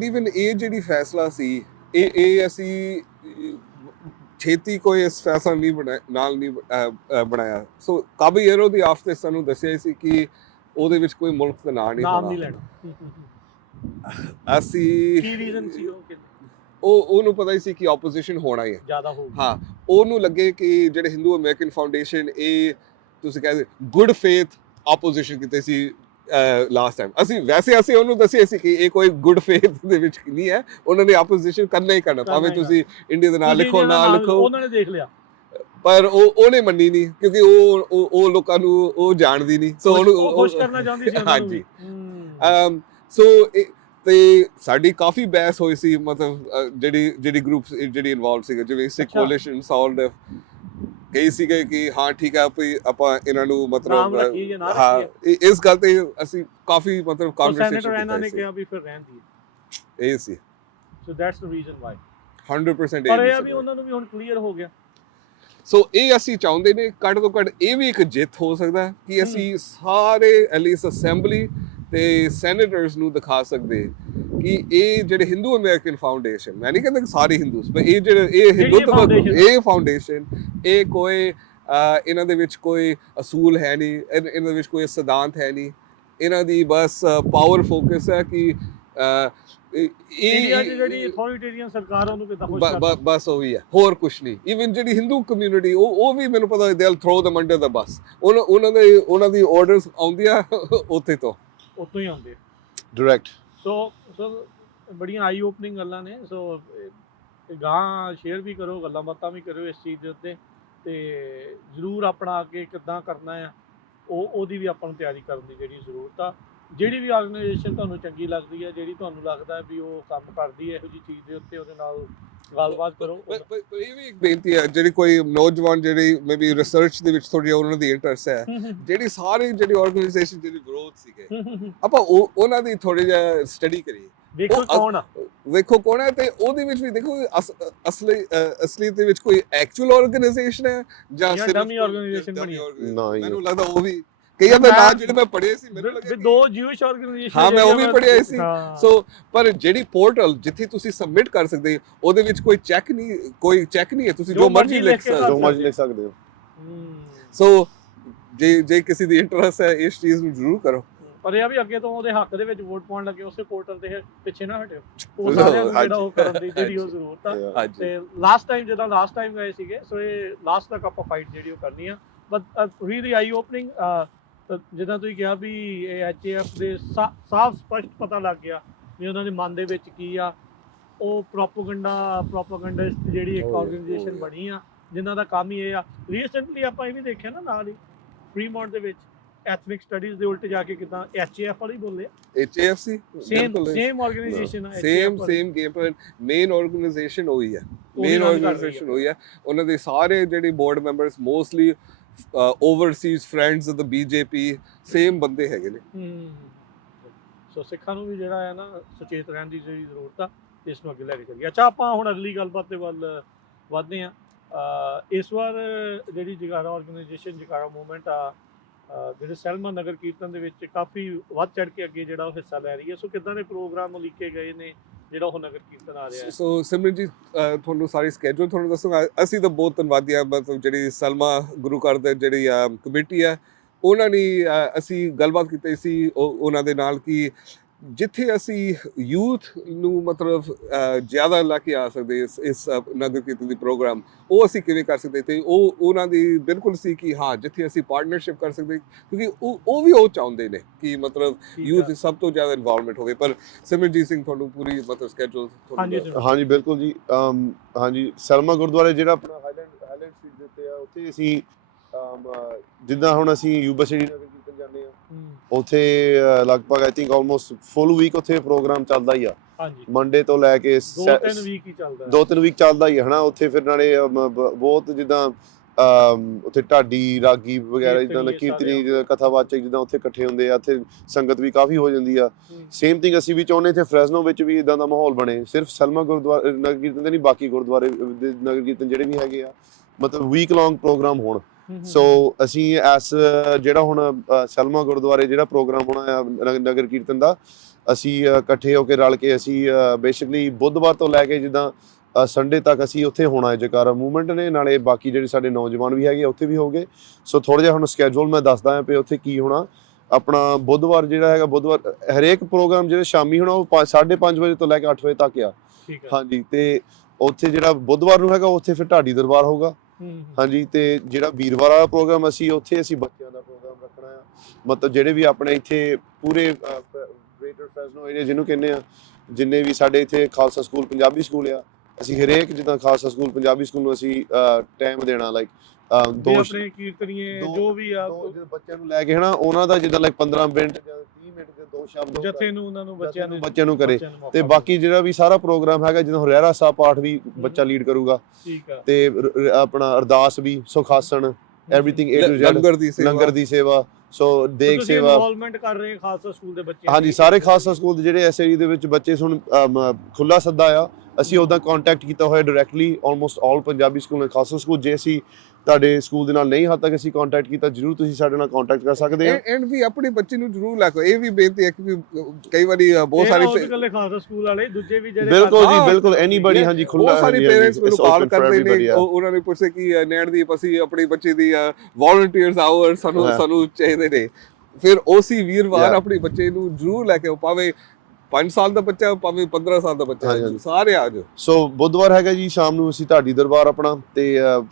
ਇਵਨ ਇਹ ਜਿਹੜੀ ਫੈਸਲਾ ਸੀ ਇਹ ਇਹ ਅਸੀਂ ਛੇਤੀ ਕੋਈ ਇਸ ਫੈਸਲਾ ਨਹੀਂ ਬਣਾਇਆ ਨਾਲ ਨਹੀਂ ਬਣਾਇਆ। ਸੋ ਕਾਬੀ ਏਰੋ ਦੀ ਆਫਤੇ ਸਾਨੂੰ ਦੱਸਿਆ ਸੀ ਕਿ ਉਹਦੇ ਵਿੱਚ ਕੋਈ ਮੁਲਕ ਦਾ ਨਾਂ ਨਹੀਂ ਨਾਮ ਨਹੀਂ ਲੈਣਾ। ਅਸੀਂ ਕੀ ਰੀਜ਼ਨ ਸੀ ਉਹ ਕਿ ਉਹ ਉਹਨੂੰ ਪਤਾ ਹੀ ਸੀ ਕਿ ਆਪੋਜੀਸ਼ਨ ਹੋਣਾ ਹੀ ਹੈ। ਜ਼ਿਆਦਾ ਹੋਊ ਹਾਂ ਉਹਨੂੰ ਲੱਗੇ ਕਿ ਜਿਹੜੇ ਹਿੰਦੂ ਅਮਰੀਕਨ ਫਾਊਂਡੇਸ਼ਨ ਇਹ ਤੁਸੀਂ ਕਹਿੰਦੇ ਗੁੱਡ ਫੇਥ ਆਪੋਜੀਸ਼ਨ ਕੀਤੇ ਸੀ। ਲਾਸਟ ਟਾਈਮ ਅਸੀਂ ਵੈਸੇ ਅਸੀਂ ਉਹਨੂੰ ਦੱਸਿਆ ਸੀ ਕਿ ਇਹ ਕੋਈ ਗੁੱਡ ਫੇਥ ਦੇ ਵਿੱਚ ਨਹੀਂ ਹੈ। ਉਹਨਾਂ ਨੇ ਆਪੋਜੀਸ਼ਨ ਕਰਨਾ ਹੀ ਕਰਨਾ ਭਾਵੇਂ ਤੁਸੀਂ ਇੰਡੀਆ ਦੇ ਨਾਂ ਤੁਸੀਂ ਲਿਖੋ ਨਾ ਲਿਖੋ। ਉਹਨਾਂ ਨੇ ਦੇਖ ਲਿਆ। ਪਰ ਉਹ ਉਹਨੇ ਮੰਨੀ ਨਹੀਂ ਕਿਉਂਕਿ ਉਹ ਉਹ ਲੋਕਾਂ ਨੂੰ ਉਹ ਜਾਣਦੀ ਨਹੀਂ। ਸੋ ਉਹਨੂੰ ਉਹ ਖੁਸ਼ ਕਰਨਾ ਚਾਹੁੰਦੀ ਸੀ ਉਹਨਾਂ ਨੂੰ ਹਾਂਜੀ। ਅਮ ਸੋ ਤੇ ਸਾਡੀ ਕਾਫੀ ਬਹਿਸ ਹੋਈ ਸੀ ਮਤਲਬ ਜਿਹੜੀ ਜਿਹੜੀ ਗਰੁੱਪ ਜਿਹੜੀ ਇਨਵੋਲਵ ਸੀਗੇ ਜਿਵੇਂ ਸਿੱਖ। ਕੋਲੀਸ਼ਨ ਸੌਲਡ ਕਈ ਸੀਗੇ ਕਿ ਹਾਂ ਠੀਕ ਹੈ ਵੀ ਆਪਾਂ ਇਹਨਾਂ ਨੂੰ ਮਤਲਬ ਹਾਂ ਇਸ ਗੱਲ ਤੇ ਅਸੀਂ ਕਾਫੀ ਮਤਲਬ ਕਨਵਰਸੇਸ਼ਨ ਇਹਨਾਂ ਨੇ ਕੀਤੀ ਕਿਹਾ ਵੀ ਫਿਰ ਰਹਿਣ ਦੀ ਇਹ ਸੀ। So that's the reason why 100% ਪਰ ਇਹ ਸੀ। ਵੀ ਉਹਨਾਂ ਨੂੰ ਵੀ ਹੁਣ ਕਲੀਅਰ ਹੋ ਗਿਆ। ਸੋ ਇਹ ਅਸੀਂ ਚਾਹੁੰਦੇ ਨੇ ਘੱਟ ਤੋਂ ਘੱਟ ਇਹ ਵੀ ਇੱਕ ਜਿੱਤ ਹੋ ਸਕਦਾ ਕਿ ਅਸੀਂ ਸਾਰੇ ਐਲੀਸ ਅਸੈਂਬਲੀ ਤੇ ਸੈਨੇਟਰਸ ਨੂੰ ਦਿਖਾ ਸਕਦੇ ਕਿ ਇਹ ਜਿਹੜੇ ਹਿੰਦੂ ਅਮਰੀਕਨ ਫਾਊਂਡੇਸ਼ਨ ਮੈਂ ਨਹੀਂ ਕਹਿੰਦਾ ਕਿ ਸਾਰੇ ਹਿੰਦੂਸ ਪਰ ਇਹ ਜਿਹੜੇ ਇਹ ਹਿੰਦੂਤਵ ਇਹ ਫਾਊਂਡੇਸ਼ਨ ਇਹ ਕੋਈ ਇਹਨਾਂ ਦੇ ਵਿੱਚ ਕੋਈ ਅਸੂਲ ਹੈ ਨਹੀਂ ਇਹਨਾਂ ਦੇ ਵਿੱਚ ਕੋਈ ਸਿਧਾਂਤ ਹੈ ਨਹੀਂ ਇਹਨਾਂ ਦੀ ਬਸ ਪਾਵਰ ਫੋਕਸ ਹੈ ਕਿ ਇਹ ਜਿਹੜੀ ਇਹ ਅਥਾਰਟੇਰੀਅਨ ਸਰਕਾਰ ਉਹਨੂੰ ਕਿਦਾਂ ਖੁਸ਼ ਬ- ਕਰ ਬ- ਬਸ ਉਹ ਹੀ ਹੈ ਹੋਰ ਕੁਝ ਨਹੀਂ ਇਵਨ ਜਿਹੜੀ ਹਿੰਦੂ ਕਮਿਊਨਿਟੀ ਉਹ ਉਹ ਵੀ ਮੈਨੂੰ ਪਤਾ ਦੇ ਥਰੋ ਦਮ ਅੰਡਰ ਦਾ ਬਸ ਉਹਨਾਂ ਦੇ ਉਹਨਾਂ ਦੀ ਆਰਡਰਸ ਆਉਂਦੀਆਂ ਉੱਥੇ ਤੋਂ। ਉਤੋਂ ਹੀ ਆਉਂਦੇ ਡਾਇਰੈਕਟ ਸੋ ਸੋ ਬੜੀਆਂ ਆਈ ਓਪਨਿੰਗ ਗੱਲਾਂ ਨੇ। ਸੋ ਗਾਂ ਸ਼ੇਅਰ ਵੀ ਕਰੋ ਗੱਲਾਂ ਬਾਤਾਂ ਵੀ ਕਰੋ ਇਸ ਚੀਜ਼ ਦੇ ਉੱਤੇ। ਤੇ ਜ਼ਰੂਰ ਆਪਣਾ ਅੱਗੇ ਕਿੱਦਾਂ ਕਰਨਾ ਆ ਉਹ ਉਹਦੀ ਵੀ ਆਪਾਂ ਨੂੰ ਤਿਆਰੀ ਕਰਨ ਦੀ ਜਿਹੜੀ ਜ਼ਰੂਰਤ ਆ। ਜਿਹੜੀ ਵੀ ਆਰਗੇਨਾਈਜੇਸ਼ਨ ਤੁਹਾਨੂੰ ਚੰਗੀ ਲੱਗਦੀ ਹੈ ਜਿਹੜੀ ਤੁਹਾਨੂੰ ਲੱਗਦਾ ਹੈ ਵੀ ਉਹ ਕੰਮ ਕਰਦੀ ਹੈ ਇਹੋ ਜੀ ਚੀਜ਼ ਦੇ ਉੱਤੇ ਉਹਦੇ ਨਾਲ ਗੱਲਬਾਤ ਕਰੋ। ਪਰ- ਪਰ ਪਰ ਇਹ ਵੀ ਇੱਕ ਬੇਨਤੀ ਹੈ ਜਿਹੜੀ ਕੋਈ ਨੌਜਵਾਨ ਜਿਹੜੀ ਮੇਬੀ ਰਿਸਰਚ ਦੇ ਵਿੱਚ ਥੋੜੀ ਉਹਨਾਂ ਦੀ ਇੰਟਰਸਟ ਹੈ ਜਿਹੜੀ ਸਾਰੇ ਜਿਹੜੀ ਆਰਗੇਨਾਈਜੇਸ਼ਨ ਜਿਹੜੀ ਵਿਰੋਧ ਸੀਗੇ ਆਪਾਂ ਉਹ ਉਹਨਾਂ ਦੀ ਥੋੜੀ ਜਿਹਾ ਸਟੱਡੀ ਕਰੀਏ। ਦੇਖੋ ਉਹ ਕੌਣ ਆ। ਵੇਖੋ ਕੌਣ ਹੈ ਤੇ ਉਹਦੇ ਵਿੱਚ ਵੀ ਦੇਖੋ ਅਸ- ਅਸਲੀ ਅ, ਅਸਲੀ ਦੇ ਵਿੱਚ ਕੋਈ ਐਕਚੁਅਲ ਆਰਗੇਨਾਈਜੇਸ਼ਨ ਹੈ ਜਾਂ ਜਾਂ dummy organization ਬਣੀ ਹੈ। ਨਾ ਹੀ ਹੈ। ਮੈਨੂੰ ਲੱਗਦਾ ਉਹ ਵੀ ਕਈਆਂ ਦੇ ਨਾਂ ਜਿਹੜੇ ਮੈਂ ਪੜ੍ਹੇ ਸੀ ਮੈਨੂੰ ਵੀ ਲੱਗਿਆ ਦੋ ਜਿਊਸ਼ ਆਰਗੇਨਾਈਜੇਸ਼ਨ ਹਾਂ, ਮੈਂ ਉਹ ਵੀ ਪੜ੍ਹਿਆ ਸੀ। ਸੋ ਪਰ ਜਿਹੜੀ ਪੋਰਟਲ ਜਿੱਥੇ ਤੁਸੀਂ ਸਬਮਿਟ ਕਰ ਸਕਦੇ ਹੋ, ਉਹਦੇ ਵਿੱਚ ਕੋਈ ਚੈੱਕ ਨਹੀਂ ਕੋਈ ਚੈੱਕ ਨਹੀਂ ਹੈ ਤੁਸੀਂ ਜੋ ਜੋ ਮਰਜ਼ੀ ਲਿਖ ਸਕਦੇ ਜੋ ਹੋ। ਮਰਜ਼ੀ ਲਿਖ ਸਕਦੇ ਹੋ। ਸੋ ਜੇ ਜੇ ਕਿਸੇ ਦੀ ਇੰਟਰਸਟ ਹੈ ਇਸ ਚੀਜ਼ ਨੂੰ ਜ਼ਰੂਰ ਕਰੋ। ਪਰ ਇਹ ਆ ਵੀ ਅੱਗੇ ਤੋਂ ਉਹਦੇ ਹੱਕ ਦੇ ਵਿੱਚ ਵੋਟ ਪਾਉਣ ਲੱਗੇ ਉਸੇ ਪੋਰਟਲ ਤੇ ਪਿੱਛੇ ਨਾ ਹਟਿਓ। ਉਹ ਸਾਰਿਆਂ ਨੂੰ ਜਿਹੜਾ ਉਹ ਕਰਨ ਦੀ ਜਿਹੜੀ ਉਹ ਜ਼ਰੂਰਤ ਆ। ਤੇ ਲਾਸਟ ਟਾਈਮ ਜਦੋਂ ਲਾਸਟ ਟਾਈਮ ਗਏ ਸੀਗੇ ਸੋ ਇਹ ਲਾਸਟ ਤੱਕ ਆਪਾਂ ਫਾਈਟ ਜਿਹੜੀ ਉਹ ਕਰਨੀ ਆ। ਬਟ ਰੀਲੀ ਆਈ ਓਪਨਿੰਗ ਜਿੱਦਾਂ ਤੁਸੀਂ ਕਿਹਾ ਵੀ ਇਹ ਐਚਏਐਫ ਦੇ ਸਾ- ਸਾਫ਼ ਸਪਸ਼ਟ ਪਤਾ ਲੱਗ ਗਿਆ ਵੀ ਉਹਨਾਂ ਦੇ ਮਨ ਦੇ ਵਿੱਚ ਕੀ ਆ। ਉਹ ਪ੍ਰੋਪਗੈਂਡਾ ਪ੍ਰੋਪਗੈਂਡਿਸਟ ਜਿਹੜੀ ਇੱਕ ਆਰਗੇਨਾਈਜੇਸ਼ਨ. ਬਣੀ ਆ ਜਿਨ੍ਹਾਂ ਦਾ ਕੰਮ ਹੀ ਇਹ ਆ। ਰੀਸੈਂਟਲੀ ਆਪਾਂ ਇਹ ਵੀ ਦੇਖਿਆ ਨਾ ਨਾਲ ਹੀ ਫਰੀਮੌਂਟ ਦੇ ਵਿੱਚ ਐਥਨਿਕ ਸਟੱਡੀਜ਼ ਦੇ ਉਲਟ ਜਾ ਕੇ ਕਿਦਾਂ ਐਚਏਐਫ ਵਾਲੇ ਹੀ ਬੋਲੇ HAFC ਸੇਮ ਸੇਮ ਆਰਗੇਨਾਈਜੇਸ਼ਨ ਆ ਸੇਮ। ਸੇਮ ਗੇਮ ਪਰ ਮੇਨ ਆਰਗੇਨਾਈਜੇਸ਼ਨ ਉਹੀ ਹੈ ਮੇਨ ਆਰਗੇਨਾਈਜੇਸ਼ਨ ਉਹੀ ਹੈ ਉਹਨਾਂ ਦੇ ਸਾਰੇ ਜਿਹੜੇ board members mostly overseas friends of the BJP same ਬੰਦੇ ਹੈਗੇ ਨੇ। ਸੋ ਸਿੱਖਾਂ ਨੂੰ ਵੀ ਜਿਹੜਾ ਹੈ ਨਾ, ਸੁਚੇਤ ਰਹਿਣ ਦੀ ਜਿਹੜੀ ਜ਼ਰੂਰਤ ਆ, ਇਸ ਨੂੰ ਅੱਗੇ ਲੈ ਕੇ ਚੱਲੀਏ। ਅੱਛਾ, ਆਪਾਂ ਹੁਣ ਅਗਲੀ ਗੱਲਬਾਤ ਦੇ ਵੱਲ ਵਧਦੇ ਆ ਇਸ ਵਾਰ ਜਿਹੜੀ ਜਗਾਰਾ ਆਰਗੇਨਾਈਜੇਸ਼ਨ ਜਗਾਰਾ ਮੂਵਮੈਂਟ ਆ ਜਿਹੜੇ ਸੈਲਮਾ ਨਗਰ ਕੀਰਤਨ ਦੇ ਵਿੱਚ ਕਾਫੀ ਵੱਧ ਚੜ ਕੇ ਅੱਗੇ ਜਿਹੜਾ ਉਹ ਹਿੱਸਾ ਲੈ ਰਹੀ ਹੈ। ਸੋ ਕਿੱਦਾਂ ਦੇ ਪ੍ਰੋਗਰਾਮ ਲਿਖੇ ਗਏ ਨੇ? ਜਿਹੜਾ ਉਹ ਨਗਰ ਕੀਰਤਨ ਆ ਰਿਹਾ ਹੈ। ਸੋ ਸਿਮਰਨ ਜੀ ਅਹ, ਤੁਹਾਨੂੰ ਸਾਰੀ ਸਕੇਜੂਲ ਤੁਹਾਨੂੰ ਦੱਸੂਗਾ। ਅਸੀਂ ਤਾਂ ਬਹੁਤ ਧੰਨਵਾਦੀ ਆ ਮਤਲਬ ਜਿਹੜੀ ਸਲਮਾ ਗੁਰੂ ਘਰ ਦੇ ਜਿਹੜੀ ਕਮੇਟੀ ਹੈ ਉਹਨਾਂ ਨੇ ਅਹ, ਅਸੀਂ ਗੱਲਬਾਤ ਕੀਤੀ ਸੀ ਉਹ- ਉਹਨਾਂ ਦੇ ਨਾਲ ਕਿ ਜਿੱਥੇ ਅਸੀਂ ਯੂਥ ਨੂੰ ਮਤਲਬ ਜ਼ਿਆਦਾ ਲੈ ਕੇ ਆ ਸਕਦੇ ਇਸ ਇਸ ਨਗਰ ਕੀਰਤਨ ਦੀ ਪ੍ਰੋਗਰਾਮ ਉਹ ਅਸੀਂ ਕਿਵੇਂ ਕਰ ਸਕਦੇ? ਤੇ ਉਹ ਉਹਨਾਂ ਦੀ ਬਿਲਕੁਲ ਸੀ ਕਿ ਹਾਂ ਜਿੱਥੇ ਅਸੀਂ ਪਾਰਟਨਰਸ਼ਿਪ ਕਰ ਸਕਦੇ ਕਿਉਂਕਿ ਉਹ ਉਹ ਵੀ ਉਹ ਚਾਹੁੰਦੇ ਨੇ ਕਿ ਮਤਲਬ ਯੂਥ। ਸਭ ਤੋਂ ਜ਼ਿਆਦਾ ਇਨਵੋਲਵਮੈਂਟ ਹੋਵੇ। ਪਰ ਸਿਮਰਜੀਤ ਸਿੰਘ ਤੁਹਾਨੂੰ ਪੂਰੀ ਮਤਲਬ ਸਕੇਜੂਲ ਹਾਂਜੀ ਬਿਲਕੁਲ ਜੀ। ਹਾਂਜੀ ਸਲਮਾ ਗੁਰਦੁਆਰੇ ਜਿਹੜਾ ਆਪਣਾ ਹਾਈਲੈਂਡ ਹਾਈਲੈਂਡ ਸਟਰੀਟ ਦੇ ਉੱਤੇ ਆ ਉੱਥੇ ਅਸੀਂ ਜਿੱਦਾਂ ਹੁਣ ਅਸੀਂ ਯੂਬਾ ਸਿਟੀ ਨਗਰ ਕੀਰਤਨ ਜਾਂਦੇ ਆ ਹਮ, ਉੱਥੇ ਲਗਭਗ I think almost full week ਉੱਥੇ ਪ੍ਰੋਗਰਾਮ ਚੱਲਦਾ ਹੀ ਆ। ਹਾਂਜੀ। ਮੰਡੇ ਤੋਂ ਲੈ ਕੇ ਦੋ ਤਿੰਨ ਵੀਕ ਹੀ ਚੱਲਦਾ। ਦੋ ਤਿੰਨ ਵੀਕ ਚੱਲਦਾ ਹੀ ਹੈ ਹਨਾ? ਉੱਥੇ ਫਿਰ ਨਾਲੇ ਬਹੁਤ ਜਿੱਦਾਂ ਉੱਥੇ ਢਾਡੀ ਰਾਗੀ ਵਗੈਰਾ ਜਿੱਦਾਂ ਦਾ ਕੀਰਤਨੀ ਜਿੱਦਾਂ ਕਥਾਵਾਚਕ ਜਿੱਦਾਂ ਉੱਥੇ ਇਕੱਠੇ ਹੁੰਦੇ ਆ ਉੱਥੇ ਸੰਗਤ ਵੀ ਕਾਫੀ ਹੋ ਜਾਂਦੀ ਆ। ਸੇਮ ਥਿੰਗ ਅਸੀਂ ਵੀ ਚਾਹੁੰਦੇ ਇੱਥੇ ਫ੍ਰੈਜ਼ਨੋ ਵਿੱਚ ਵੀ ਇਦਾਂ ਦਾ ਮਾਹੌਲ ਬਣੇ। ਸਿਰਫ ਸਲਮਾ ਗੁਰਦੁਆਰਾ ਨਗਰ ਕੀਰਤਨ ਦੇ ਨਹੀਂ ਬਾਕੀ ਗੁਰਦੁਆਰੇ ਨਗਰ ਕੀਰਤਨ ਜਿਹੜੇ ਵੀ ਹੈਗੇ ਆ ਮਤਲਬ ਵੀਕ ਲੌਂਗ ਪ੍ਰੋਗਰਾਮ ਹੋਣ। ਸੋ ਅਸੀਂ ਐਸ ਜਿਹੜਾ ਹੁਣ ਸਲਮਾ ਗੁਰਦੁਆਰੇ ਜਿਹੜਾ ਪ੍ਰੋਗਰਾਮ ਹੋਣਾ ਨਗ- ਨਗਰ ਕੀਰਤਨ ਦਾ ਅਸੀਂ ਇਕੱਠੇ ਹੋ ਕੇ ਰਲ ਕੇ ਅਸੀਂ ਬੇਸਿਕਲੀ ਬੁੱਧਵਾਰ ਤੋਂ ਲੈ ਕੇ ਜਿੱਦਾਂ ਸੰਡੇ ਤੱਕ ਅਸੀਂ ਉੱਥੇ ਹੋਣਾ ਹੈ ਜਕਾਰਾ ਮੂਵਮੈਂਟ ਨੇ ਨਾਲੇ ਬਾਕੀ ਜਿਹੜੇ ਸਾਡੇ ਨੌਜਵਾਨ ਵੀ ਹੈਗੇ ਉੱਥੇ ਵੀ ਹੋਗੇ ਸੋ ਥੋੜਾ ਜਿਹਾ ਹੁਣ ਸਕੇਜੂਲ ਮੈਂ ਦੱਸਦਾ ਹਾਂ ਵੀ ਉੱਥੇ ਕੀ ਹੋਣਾ। ਆਪਣਾ ਬੁੱਧਵਾਰ ਜਿਹੜਾ ਹੈਗਾ ਬੁੱਧਵਾਰ ਹਰੇਕ ਪ੍ਰੋਗਰਾਮ ਜਿਹੜਾ ਸ਼ਾਮੀ ਹੋਣਾ ਉਹ 5:30 ਵਜੇ ਤੋਂ ਲੈ ਕੇ 8 ਵਜੇ ਤੱਕ ਆ। ਹੈ ਹਾਂਜੀ ਤੇ ਉੱਥੇ ਜਿਹੜਾ ਬੁੱਧਵਾਰ ਨੂੰ ਹੈਗਾ ਉੱਥੇ ਫਿਰ ਢਾਡੀ ਦਰਬਾਰ ਹਮ, ਹਾਂਜੀ, ਤੇ ਜਿਹੜਾ ਵੀਰਵਾਰ ਵਾਲਾ ਪ੍ਰੋਗਰਾਮ ਅਸੀਂ, ਉੱਥੇ ਅਸੀਂ ਬੱਚਿਆਂ ਦਾ ਪ੍ਰੋਗਰਾਮ ਰੱਖਣਾ ਆ। ਮਤਲਬ ਜਿਹੜੇ ਵੀ ਆਪਣੇ ਇੱਥੇ ਪੂਰੇ ਗ੍ਰੇਟਰ ਫੈਸਨੋ ਏਰੀਆ ਜਿਹਨੂੰ ਕਹਿੰਦੇ ਆ, ਜਿੰਨੇ ਵੀ ਸਾਡੇ ਇੱਥੇ ਖਾਲਸਾ ਸਕੂਲ, ਪੰਜਾਬੀ ਸਕੂਲ ਆ ਅਸੀਂ ਹਰੇਕ ਜਿੱਦਾਂ ਖਾਲਸਾ ਸਕੂਲ ਪੰਜਾਬੀ ਸਕੂਲ ਨੂੰ ਅਸੀਂ ਟਾਈਮ ਦੇਣਾ ਲਾਈਕ ਦੋ ਆਪਣੇ ਕੀਰਤਨੀਏ ਜੋ ਵੀ ਆ ਬੱਚਿਆਂ ਨੂੰ ਲੈ ਕੇ ਹਨਾ ਉਹਨਾਂ ਦਾ ਜਿੱਦਾਂ ਲਾਈਕ 15 ਮਿੰਟ ਜਾਂ 30 ਮਿੰਟ ਦੇ ਦੋ ਸ਼ਬਦ ਜਥੇ ਨੂੰ ਉਹਨਾਂ ਨੂੰ ਬੱਚਿਆਂ ਨੂੰ ਬੱਚਿਆਂ ਨੂੰ ਕਰੇ। ਤੇ। ਬਾਕੀ ਜਿਹੜਾ ਵੀ ਸਾਰਾ ਪ੍ਰੋਗਰਾਮ ਹੈਗਾ ਜਿੱਦਾਂ ਰਹਿਰਾ ਸਾਹਿਬ ਪਾਠ ਵੀ ਬੱਚਾ ਲੀਡ ਕਰੂਗਾ। ਠੀਕ ਆ। ਤੇ ਆਪਣਾ ਅਰਦਾਸ ਵੀ ਸੁਖਾਸਨ everything A to Z langar ਦੀ ਸੇਵਾ। ਲੰਗਰ ਦੀ ਸੇਵਾ ਸੋ ਤੁਸੀਂ ਸੇਵਾ। ਇਨਵੋਲਵਮੈਂਟ ਕਰ ਰਹੇ ਹੋ ਖਾਲਸਾ ਸਕੂਲ ਦੇ ਬੱਚਿਆਂ ਹਾਂਜੀ। ਸਾਰੇ ਖਾਲਸਾ ਸਕੂਲ ਦੇ ਜਿਹੜੇ ਐਸਏਡੀ ਦੇ ਵਿੱਚ ਬੱਚੇ ਸੁਣ ਖੁੱਲਾ ਸੱਦਾ ਆ ਅਸੀਂ ਉਹਦਾ ਕੰਟੈਕਟ ਕੀਤਾ ਹੋਇਆ directly almost all Punjabi school and Khalsa school ਜੇ ਅਸੀਂ ਤੁਹਾਡੇ ਸਕੂਲ ਦੇ ਨਾਲ ਨਹੀਂ ਹੱਦ ਤੱਕ ਅਸੀਂ ਕੰਟੈਕਟ ਕੀਤਾ ਜਰੂਰ ਤੁਸੀਂ ਸਾਡੇ ਨਾਲ ਕੰਟੈਕਟ ਕਰ ਸਕਦੇ ਆ। ਐਂਡ ਵੀ ਆਪਣੇ ਬੱਚੇ ਨੂੰ ਜ਼ਰੂਰ ਲੈ ਕੇ ਇਹ ਵੀ ਬੇਨਤੀ ਹੈ ਕਿ ਕਈ ਵਾਰੀ ਬਹੁਤ ਸਾਰੀ ਇਕੱਲੇ ਖਾਲਸਾ ਸਕੂਲ ਵਾਲੇ ਦੂਜੇ ਵੀ ਜਿਹੜੇ ਬਿਲਕੁਲ ਜੀ ਬਿਲਕੁਲ ਐਨੀਬਾਡੀ ਹਾਂਜੀ ਖੁੱਲਾ ਬਹੁਤ ਸਾਰੇ ਪੇਰੈਂਟਸ ਮੈਨੂੰ ਕਾਲ ਕਰਦੇ ਨੇ। ਉਹ- ਉਹਨਾਂ ਨੇ ਪੁੱਛਿਆ ਕਿ ਨੈਣਦੀਪ ਅਸੀਂ ਆਪਣੀ ਬੱਚੇ ਦੀ ਵੋਲੰਟੀਅਰਸ ਆਵਰ ਸਾਨੂੰ। ਸਾਨੂੰ ਚਾਹੀਦੇ ਨੇ। ਫਿਰ ਉਸੇ ਵੀਰਵਾਰ. ਆਪਣੇ ਬੱਚੇ ਨੂੰ ਜ਼ਰੂਰ ਲੈ ਕੇ ਆਓ ਭਾਵੇਂ 5 ਸਾਲ ਦਾ ਬੱਚਾ ਭਾਵੇਂ 15 ਸਾਲ ਦਾ ਬੱਚਾ ਹਾਂਜੀ, ਹਾਂਜੀ। ਸਾਰੇ ਆ ਜਾਓ। ਸੋ ਬੁੱਧਵਾਰ ਹੈਗਾ ਜੀ ਸ਼ਾਮ ਨੂੰ ਅਸੀਂ ਢਾਡੀ ਦਰਬਾਰ ਆਪਣਾ ਤੇ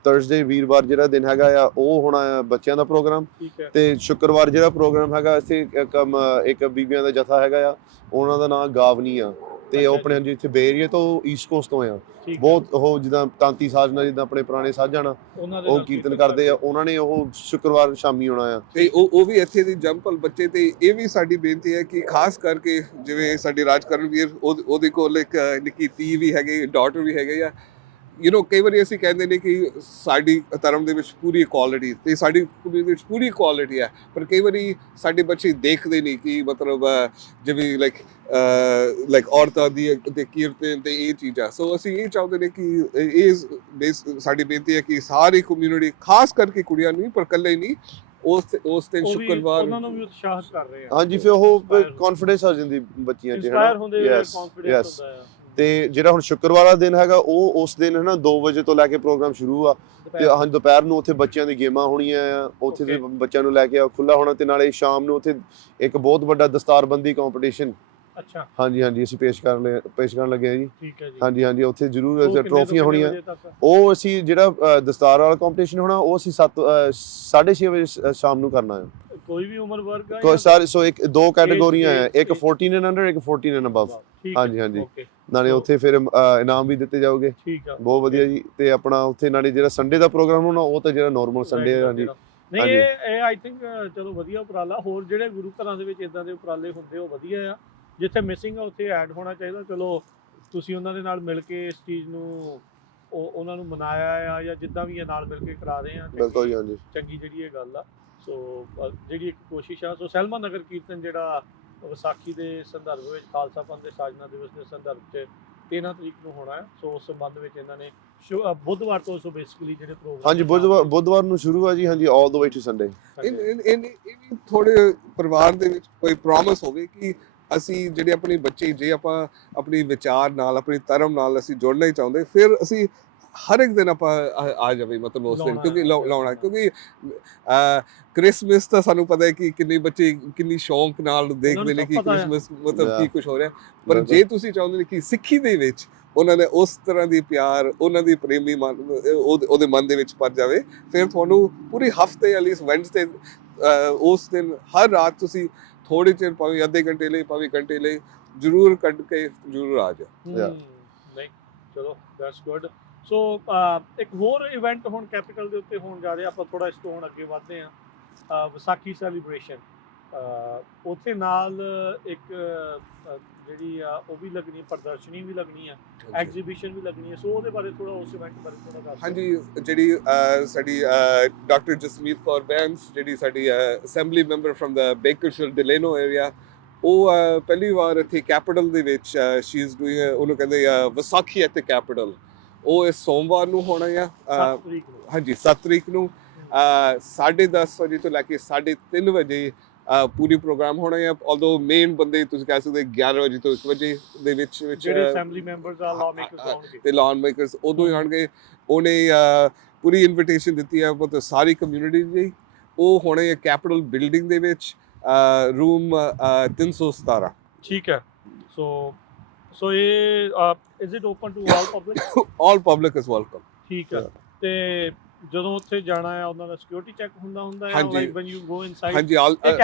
ਥਰਸਡੇ ਵੀਰਵਾਰ ਜਿਹੜਾ ਦਿਨ ਹੈਗਾ ਆ ਉਹ ਹੋਣਾ ਆ ਬੱਚਿਆਂ ਦਾ ਪ੍ਰੋਗਰਾਮ ਠੀਕ ਹੈ। ਤੇ ਸ਼ੁੱਕਰਵਾਰ ਜਿਹੜਾ ਪ੍ਰੋਗਰਾਮ ਹੈਗਾ ਅਸੀਂ ਇੱਕ ਅਮ, ਇੱਕ ਬੀਬੀਆਂ ਦਾ ਜਥਾ ਹੈਗਾ ਆ ਉਹਨਾਂ ਦਾ ਨਾਮ ਗਾਵਨੀ ਆ। ਤੇ ਉਹ ਆਪਣੇ ਜਿੱਥੇ ਬੇਰੀਏ ਤੋਂ ਈਸਟ ਕੋਸਟ ਤੋਂ ਆ। ਬਹੁਤ ਉਹ ਜਿੱਦਾਂ ਤਾਂਤੀ ਸਾਜਨਾ ਜਿੱਦਾਂ ਆਪਣੇ ਪੁਰਾਣੇ ਸਾਜਾਂ ਨਾਲ ਉਹਨਾਂ ਦੇ ਉਹ ਕੀਰਤਨ ਕਰਦੇ ਆ। ਉਹਨਾਂ ਨੇ ਉਹ ਸ਼ੁੱਕਰਵਾਰ ਸ਼ਾਮੀ ਆਉਣਾ ਆ। ਤੇ ਉਹ ਉਹ ਵੀ ਇੱਥੇ ਦੀ ਜੰਪਲ ਬੱਚੇ ਤੇ ਇਹ ਵੀ ਸਾਡੀ ਬੇਨਤੀ ਹੈ ਕਿ ਖਾਸ ਕਰਕੇ ਜਿਵੇਂ ਸਾਡੀ ਰਾਜਕਰਨ ਵੀਰ ਉਹਦੇ ਉਹਦੇ ਕੋਲ ਇੱਕ ਨਿੱਕੀ ਧੀ ਵੀ ਹੈਗੇ ਡਾਟਰ ਵੀ ਹੈਗੇ ਆ। ਯੂ نو ਕਈ ਵਾਰੀ ਅਸੀਂ ਕਹਿੰਦੇ ਨੇ ਕਿ ਸਾਡੀ ਧਰਮ ਦੇ ਵਿੱਚ ਪੂਰੀ ਇਕੁਆਲਿਟੀ ਤੇ ਸਾਡੀ ਕਮਿਊਨਿਟੀ ਵਿੱਚ ਪੂਰੀ ਇਕੁਆਲਿਟੀ ਹੈ ਪਰ ਕਈ ਵਾਰੀ ਸਾਡੇ ਬੱਚੇ ਦੇਖਦੇ ਨਹੀਂ ਕਿ ਮਤਲਬ ਜਿਵੇਂ ਲਾਈਕ ਲਾਈਕ ਔਰਤਾਂ ਦੀ ਤੇ ਕੀਰਤਨ ਤੇ ਇਹ ਚੀਜ਼ਾਂ। ਸੋ ਅਸੀਂ ਇਹ ਚਾਹੁੰਦੇ ਨੇ ਕਿ ਇਹ ਬੇਸ- ਸਾਡੀ ਬੇਨਤੀ ਹੈ ਕਿ ਸਾਰੀ ਕਮਿਊਨਿਟੀ ਖਾਸ ਕਰਕੇ ਕੁੜੀਆਂ ਨਹੀਂ ਪਰ ਇਕੱਲੇ ਨਹੀਂ ਉਸ ਉਸ ਦਿਨ ਸ਼ੁੱਕਰਵਾਰ ਉਹਨਾਂ ਨੂੰ ਵੀ ਉਤਸ਼ਾਹਿਤ ਕਰ ਰਹੇ ਆ। ਹਾਂਜੀ ਫਿਰ ਉਹ ਕੌਨਫੀਡੈਂਸ ਆ ਜਾਂਦੀ ਬੱਚੀਆਂ 'ਚ ਇੰਸਪਾਇਰ ਹੁੰਦੇ ਕੌਨਫੀਡੈਂਸ. ਹੁੰਦਾ ਆ। ਤੇ ਜਿਹੜਾ ਹੁਣ ਸ਼ੁੱਕਰਵਾਰ ਦਾ ਦਿਨ ਹੈਗਾ ਉਹ ਉਸ ਦਿਨ ਹੈ ਨਾ 2 ਵਜੇ ਤੋਂ ਲੈ ਕੇ ਪ੍ਰੋਗਰਾਮ ਸ਼ੁਰੂ ਆ। ਤੇ ਹਾਂ ਦੁਪਹਿਰ ਨੂੰ ਉੱਥੇ ਬੱਚਿਆਂ ਦੀ ਗੇਮਾਂ ਹੋਣੀਆਂ ਆ ਉੱਥੇ Okay. ਬੱਚਿਆਂ ਨੂੰ ਲੈ ਕੇ ਖੁੱਲਾ ਹੋਣਾ ਤੇ ਨਾਲੇ ਸ਼ਾਮ ਨੂੰ ਉੱਥੇ ਇੱਕ ਬਹੁਤ ਵੱਡਾ ਦਸਤਾਰਬੰਦੀ ਕੰਪੀਟੀਸ਼ਨ ਅੱਛਾ। ਹਾਂਜੀ ਹਾਂਜੀ ਅਸੀਂ ਪੇਸ਼ ਕਰਨ ਲਈ ਪੇਸ਼ ਕਰਨ ਲੱਗੇ ਆ ਜੀ। ਠੀਕ ਹੈ ਜੀ। ਹਾਂਜੀ ਹਾਂਜੀ ਉੱਥੇ ਜ਼ਰੂਰ ਟਰੋਫੀਆਂ ਹੋਣੀਆਂ? ਉਹ ਅਸੀਂ ਜਿਹੜਾ ਦਸਤਾਰ ਵਾਲਾ ਕੰਪੀਟੀਸ਼ਨ ਹੋਣਾ ਉਹ ਅਸੀਂ 7 6:30 ਵਜੇ ਸ਼ਾਮ ਨੂੰ ਕਰਨਾ ਹੈ ਕੋਈ ਵੀ ਉਮਰ ਵਰਗ ਆ ਕੋਈ ਸਾਰੇ ਸੋ ਇੱਕ ਦੋ ਕੈਟਾਗੋਰੀਆਂ ਆ। ਇੱਕ 14 ਐਂਡ ਅੰਡਰ ਇੱਕ 14 ਐਂਡ ਅਬਵ ਹਾਂਜੀ, ਹਾਂਜੀ। ਨਾਲੇ ਉੱਥੇ ਫਿਰ ਅ, ਇਨਾਮ ਵੀ ਦਿੱਤੇ ਜਾਓਗੇ। ਠੀਕ ਆ। ਬਹੁਤ ਵਧੀਆ ਜੀ। ਤੇ ਆਪਣਾ ਉੱਥੇ ਨਾਲੇ ਜਿਹੜਾ ਸੰਡੇ ਦਾ ਪ੍ਰੋਗਰਾਮ ਹੋਣਾ ਉਹ ਤਾਂ ਜਿਹੜਾ ਨਾਰਮਲ ਸੰਡੇ ਹਾਂਜੀ। ਨਹੀਂ ਹਾਂਜੀ। ਇਹ ਇਹ ਆਈ ਥਿੰਕ ਚਲੋ ਵਧੀਆ ਉਪਰਾਲਾ। ਹੋਰ ਜਿਹੜੇ ਗੁਰੂ ਘਰਾਂ ਦੇ ਵਿੱਚ ਇਦਾਂ ਦੇ ਉਪਰਾਲੇ ਹੁੰਦੇ ਉਹ ਵਧੀਆ ਆ। ਜਿੱਥੇ ਮਿਸਿੰਗ ਆ ਉੱਥੇ ਐਡ ਹੋਣਾ ਚਾਹੀਦਾ। ਚਲੋ ਤੁਸੀਂ ਉਹਨਾਂ ਦੇ ਨਾਲ ਮਿਲ ਕੇ ਇਸ ਚੀਜ਼ ਨੂੰ ਉਹ ਉਹਨਾਂ ਨੂੰ ਮਨਾਇਆ ਆ ਜਾਂ ਜਿੱਦਾਂ ਵੀ ਇਹ ਨਾਲ ਮਿਲ ਕੇ ਕਰਾ ਰਹੇ ਆ ਬਿਲਕੁਲ ਜੀ ਹਾਂਜੀ। ਚੰਗੀ ਜਿਹੜੀ ਇਹ ਗੱਲ ਆ। ਸੋ ਅ, ਜਿਹੜੀ ਇੱਕ ਕੋਸ਼ਿਸ਼ ਆ ਸੋ ਸੈਲਮਾ ਨਗਰ ਕੀਰਤਨ ਜਿਹੜਾ ਵਿਸਾਖੀ ਦੇ ਸੰਦਰਭ ਵਿੱਚ ਖਾਲਸਾ ਪੰਥ ਦੇ ਸਾਜਨਾ ਦਿਵਸ ਦੇ ਸੰਦਰਭ 'ਚ 13 ਤਰੀਕ ਨੂੰ ਹੋਣਾ ਹੈ। ਸੋ ਉਸ ਸੰਬੰਧ ਵਿੱਚ ਇਹਨਾਂ ਨੇ ਸ਼ੁ- ਅ, ਬੁੱਧਵਾਰ ਤੋਂ ਸੋ ਬੇਸਿਕਲੀ ਜਿਹੜੇ ਪ੍ਰੋਗਰਾਮ ਹਾਂਜੀ ਬੁੱਧਵਾਰ ਬੁੱਧਵਾਰ ਨੂੰ ਸ਼ੁਰੂ ਆ ਜੀ ਹਾਂਜੀ ਆਲ ਦ ਵੇ ਟੂ ਸੰਡੇ ਇਹ ਇਹ- ਇਹ ਇਹ ਵੀ ਥੋੜੇ ਪਰਿਵਾਰ ਦੇ ਵਿੱਚ ਕੋਈ ਪ੍ਰੋਮਿਸ ਹੋਵੇ ਕਿ ਅਸੀਂ ਜਿਹੜੇ ਆਪਣੇ ਬੱਚੇ ਜੇ ਆਪਾਂ ਆਪਣੀ ਵਿਚਾਰ ਨਾਲ ਆਪਣੀ ਧਰਮ ਨਾਲ ਅਸੀਂ ਜੁੜਨਾ ਹੀ ਚਾਹੁੰਦੇ ਫਿਰ ਅਸੀਂ ਹਰ ਇੱਕ ਦਿਨ ਆਪਾਂ ਆ- ਜਾਵੇ ਮਤਲਬ ਉਸ ਦਿਨ ਲਾਉਣਾ ਕਿਉਂਕਿ ਲਾਉਣਾ ਕਿਉਂਕਿ ਕ੍ਰਿਸਮਸ ਤਾਂ ਸਾਨੂੰ ਪਤਾ ਹੈ ਕਿ ਕਿੰਨੇ ਬੱਚੇ ਕਿੰਨੀ ਸ਼ੌਂਕ ਨਾਲ ਦੇਖਦੇ ਨੇ ਕਿ। ਕ੍ਰਿਸਮਸ ਮਤਲਬ ਕੀ. ਕੁਝ ਹੋ ਰਿਹਾ ਪਰ। ਜੇ ਤੁਸੀਂ ਚਾਹੁੰਦੇ ਨੇ ਕਿ ਸਿੱਖੀ ਦੇ ਵਿੱਚ ਉਹਨਾਂ ਨੇ ਉਸ ਤਰ੍ਹਾਂ ਦੀ ਪਿਆਰ ਉਹਨਾਂ ਦੀ ਪ੍ਰੇਮੀ ਮਨ ਉਹ- ਉਹਦੇ ਮਨ ਦੇ ਵਿੱਚ ਪਰ ਜਾਵੇ ਫਿਰ ਤੁਹਾਨੂੰ ਪੂਰੀ ਹਫ਼ਤੇ ਵਾਲੀ ਵੈਂਸਡੇ ਉਸ ਦਿਨ ਹਰ ਰਾਤ ਤੁਸੀਂ ਥੋੜੇ ਚਿਰ ਭਾਵੇਂ ਅੱਧੇ ਘੰਟੇ ਲਈ ਭਾਵੇਂ ਘੰਟੇ ਲਈ ਜ਼ਰੂਰ ਕੱਢ ਕੇ ਜ਼ਰੂਰ ਆ. ਹਮ, ਨਹੀਂ ਚਲੋ ਦੈਟਸ ਗੁੱਡ ਸੋ ਇੱਕ ਹੋਰ ਇਵੈਂਟ ਹੁਣ ਕੈਪੀਟਲ ਦੇ ਉੱਤੇ ਹੋਣ ਜਾ ਰਿਹਾ ਆਪਾਂ ਥੋੜਾ ਇਸ ਤੋਂ ਹੁਣ ਅੱਗੇ ਵਧਦੇ ਆ ਵਿਸਾਖੀ ਸੈਲੀਬ੍ਰੇਸ਼ਨ ਉੱਥੇ ਨਾਲ ਇੱਕ ਜਿਹੜੀ ਆ ਉਹ ਵੀ ਲੱਗਣੀ ਪ੍ਰਦਰਸ਼ਨੀ ਵੀ ਲੱਗਣੀ ਆ ਐਗਜ਼ੀਬਿਸ਼ਨ ਵੀ ਲੱਗਣੀ ਹੈ ਸੋ ਉਹਦੇ ਬਾਰੇ ਥੋੜਾ ਉਸ ਇਵੈਂਟ ਬਾਰੇ ਥੋੜਾ ਦੱਸ। ਹਾਂਜੀ ਜਿਹੜੀ ਸਾਡੀ ਡਾਕਟਰ ਜਸਮੀਤ ਕੌਰ ਬੈਂਸ ਜਿਹੜੀ ਸਾਡੀ assembly member from the Bakersfield Delano area ਉਹ ਪਹਿਲੀ ਵਾਰ ਇੱਥੇ ਕੈਪੀਟਲ ਦੇ ਵਿੱਚ ਸ਼ੀ ਇਜ਼ ਡੂਇੰਗ ਉਹਨੂੰ ਕਹਿੰਦੇ ਆ ਵਿਸਾਖੀ ਐਟ ਕੈਪੀਟਲ ਉਹ ਇਸ ਸੋਮਵਾਰ ਨੂੰ ਹੋਣਾ ਆ ਅਹ, 7 ਤਰੀਕ ਨੂੰ। ਹਾਂਜੀ 7 ਤਰੀਕ ਨੂੰ ਅਹ, ਸਾਢੇ 10 ਵਜੇ ਤੋਂ ਲੈ ਕੇ 3:30 ਵਜੇ ਪੂਰੀ ਪ੍ਰੋਗਰਾਮ ਹੋਣਾ ਹੈ। ਆਲਦੋ ਮੇਨ ਬੰਦੇ ਤੁਸੀਂ ਕਹਿ ਸਕਦੇ 11 ਵਜੇ ਤੋਂ 1 ਵਜੇ ਦੇ ਵਿੱਚ ਵਿੱਚ ਜਿਹੜੇ ਅਸੈਂਬਲੀ ਮੈਂਬਰਸ ਆ ਲਾਅ ਮੇਕਰਸ ਹਾਂ, ਆਉਣਗੇ। ਤੇ ਲਾਨ ਮੇਕਰਸ ਉਦੋਂ ਹੀ ਆਣਗੇ ਉਹਨੇ ਪੂਰੀ ਇਨਵੀਟੇਸ਼ਨ ਦਿੱਤੀ ਹੈ ਮਤਲਬ ਸਾਰੀ ਕਮਿਊਨਿਟੀ ਦੀ। ਉਹ ਹੋਣੇ ਕੈਪੀਟਲ ਬਿਲਡਿੰਗ ਦੇ ਵਿੱਚ ਰੂਮ 317 ਠੀਕ ਹੈ। ਸੋ ਸੋ ਇਹ is it open to all public all public is welcome ਠੀਕ ਹੈ. ਤੇ ਜਦੋਂ ਉੱਥੇ ਜਾਣਾ ਹੈ ਉਹਨਾਂ ਦਾ ਸਿਕਿਉਰਿਟੀ ਚੈੱਕ ਹੁੰਦਾ ਹੁੰਦਾ ਹੈ ਹਾਂਜੀ। Like when you go inside ਹਾਂਜੀ ਆਲ ਇਹ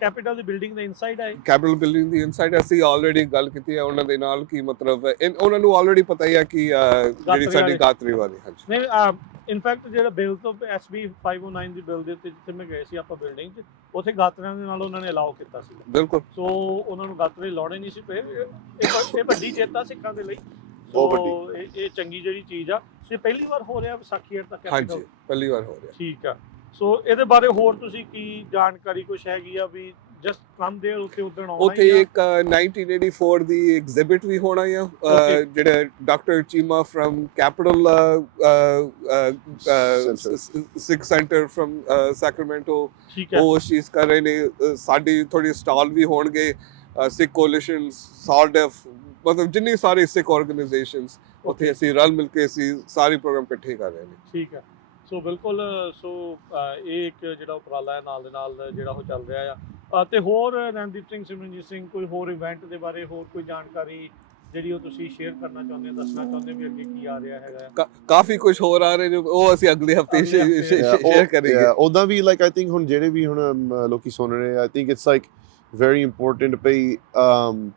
ਕੈਪੀਟਲ ਦੀ ਬਿਲਡਿੰਗ ਦੇ ਇਨਸਾਈਡ ਹੈ ਕੈਪੀਟਲ ਬਿਲਡਿੰਗ ਦੀ ਇਨਸਾਈਡ ਅਸੀਂ ਆਲਰੇਡੀ ਗੱਲ ਕੀਤੀ ਹੈ ਉਹਨਾਂ ਦੇ ਨਾਲ ਕਿ ਮਤਲਬ ਇਨ- ਉਹਨਾਂ ਨੂੰ ਆਲਰੇਡੀ ਪਤਾ ਹੀ ਹੈ ਕਿ ਅਹ, ਜਿਹੜੀ ਸਾਡੀ ਵਾਲੇ। ਗਾਤਰੀ ਵਾਲੀ ਹਾਂਜੀ। ਨਹੀਂ ਇਨਫੈਕਟ ਜਿਹੜਾ ਬਿਲ ਤੋਂ SB 509 ਦੀ ਬਿਲ ਦੇ ਉੱਤੇ ਜਿੱਥੇ ਮੈਂ ਗਏ ਸੀ ਆਪਾਂ ਬਿਲਡਿੰਗ 'ਚ ਉੱਥੇ ਗਾਤਰਿਆਂ ਦੇ ਨਾਲ ਉਹਨਾਂ ਨੇ ਅਲਾਉ ਕੀਤਾ ਸੀ ਬਿਲਕੁਲ। ਸੋ ਉਹਨਾਂ ਨੂੰ ਗਾਤਰੇ ਲਾਉਣੇ ਨਹੀਂ ਸੀ ਪਏ। ਇਹ ਇਹ ਵੱਡੀ ਚੇਤਾ ਸਿੱਖਾਂ ਦੇ ਲਈ। ਬਹੁਤ ਸੋ ਇਹ ਇਹ ਚੰਗੀ ਜਿਹੜੀ ਚੀਜ਼ ਆ ਸੋ ਇਹ ਪਹਿਲੀ ਵਾਰ ਹੋ ਰਿਹਾ ਵਿਸਾਖੀ ਏਟ ਤੱਕ ਹਾਂਜੀ ਪਹਿਲੀ ਵਾਰ ਹੋ ਰਿਹਾ। ਠੀਕ ਆ। ਸੋ ਇਹਦੇ ਬਾਰੇ ਹੋਰ ਤੁਸੀਂ ਕੀ ਜਾਣਕਾਰੀ ਕੁਝ ਹੈਗੀ ਆ ਵੀ ਜਸਟ ਕਮ ਦੇ ਉੱਤੇ ਉਦੋਂ ਆਉਣਾ ਉੱਥੇ ਹੀ ਆ? ਇੱਕ ਅਹ, 1984 ਦੀ ਐਗਜ਼ਿਬਿਟ ਵੀ ਹੋਣਾ ਹੈ Okay. ਜਿਹੜੇ doctor Cheema from Capitol Sikh Center from Sacramento ਉਹ ਚੀਜ਼ ਕਰ ਰਹੇ ਨੇ। ਸਾਡੀ ਥੋੜੀ ਸਟਾਲ ਵੀ ਹੋਣਗੇ। ਸਿਕ ਕੋਲੀਸ਼ਨ ਸਾਲਡਫ ਮਤਲਬ ਜਿੰਨੀ ਸਾਰੇ ਸਿਕ ਆਰਗੇਨਾਈਜੇਸ਼ਨਸ ਉੱਥੇ ਅਸੀਂ ਰਲ ਮਿਲ ਕੇ ਅਸੀਂ ਸਾਰੇ ਪ੍ਰੋਗਰਾਮ ਇਕੱਠੇ ਕਰ ਰਹੇ ਨੇ। ਠੀਕ ਹੈ ਸੋ ਬਿਲਕੁਲ ਸੋ ਇਹ ਇੱਕ ਜਿਹੜਾ ਉਪਰਾਲਾ ਹੈ ਨਾਲ ਦੇ ਨਾਲ ਜਿਹੜਾ ਉਹ ਚੱਲ ਰਿਹਾ ਆ। ਤੇ ਹੋਰ ਰਣਦੀਪ ਸਿੰਘ ਸਿਮਰਨਜੀਤ ਸਿੰਘ ਕੋਈ ਹੋਰ ਇਵੈਂਟ ਦੇ ਬਾਰੇ ਹੋਰ ਕੋਈ ਜਾਣਕਾਰੀ ਜਿਹੜੀ ਉਹ ਤੁਸੀਂ ਸ਼ੇਅਰ ਕਰਨਾ ਚਾਹੁੰਦੇ ਹੋ ਦੱਸਣਾ ਚਾਹੁੰਦੇ ਹੋ ਵੀ ਅੱਗੇ ਕੀ ਆ ਰਿਹਾ ਹੈਗਾ? ਕਾਫੀ ਕੁਝ ਹੋਰ ਆ ਰਹੇ ਨੇ ਉਹ ਅਸੀਂ ਅਗਲੇ ਹਫ਼ਤੇ ਸ਼ੇਅਰ ਕਰਾਂਗੇ। ਉਹਦਾ ਵੀ ਲਾਈਕ ਆਈ ਥਿੰਕ ਹੁਣ ਜਿਹੜੇ ਵੀ ਹੁਣ ਅਮ, ਲੋਕੀ ਸੁਣ ਰਹੇ I think it's like very important ਪਈ um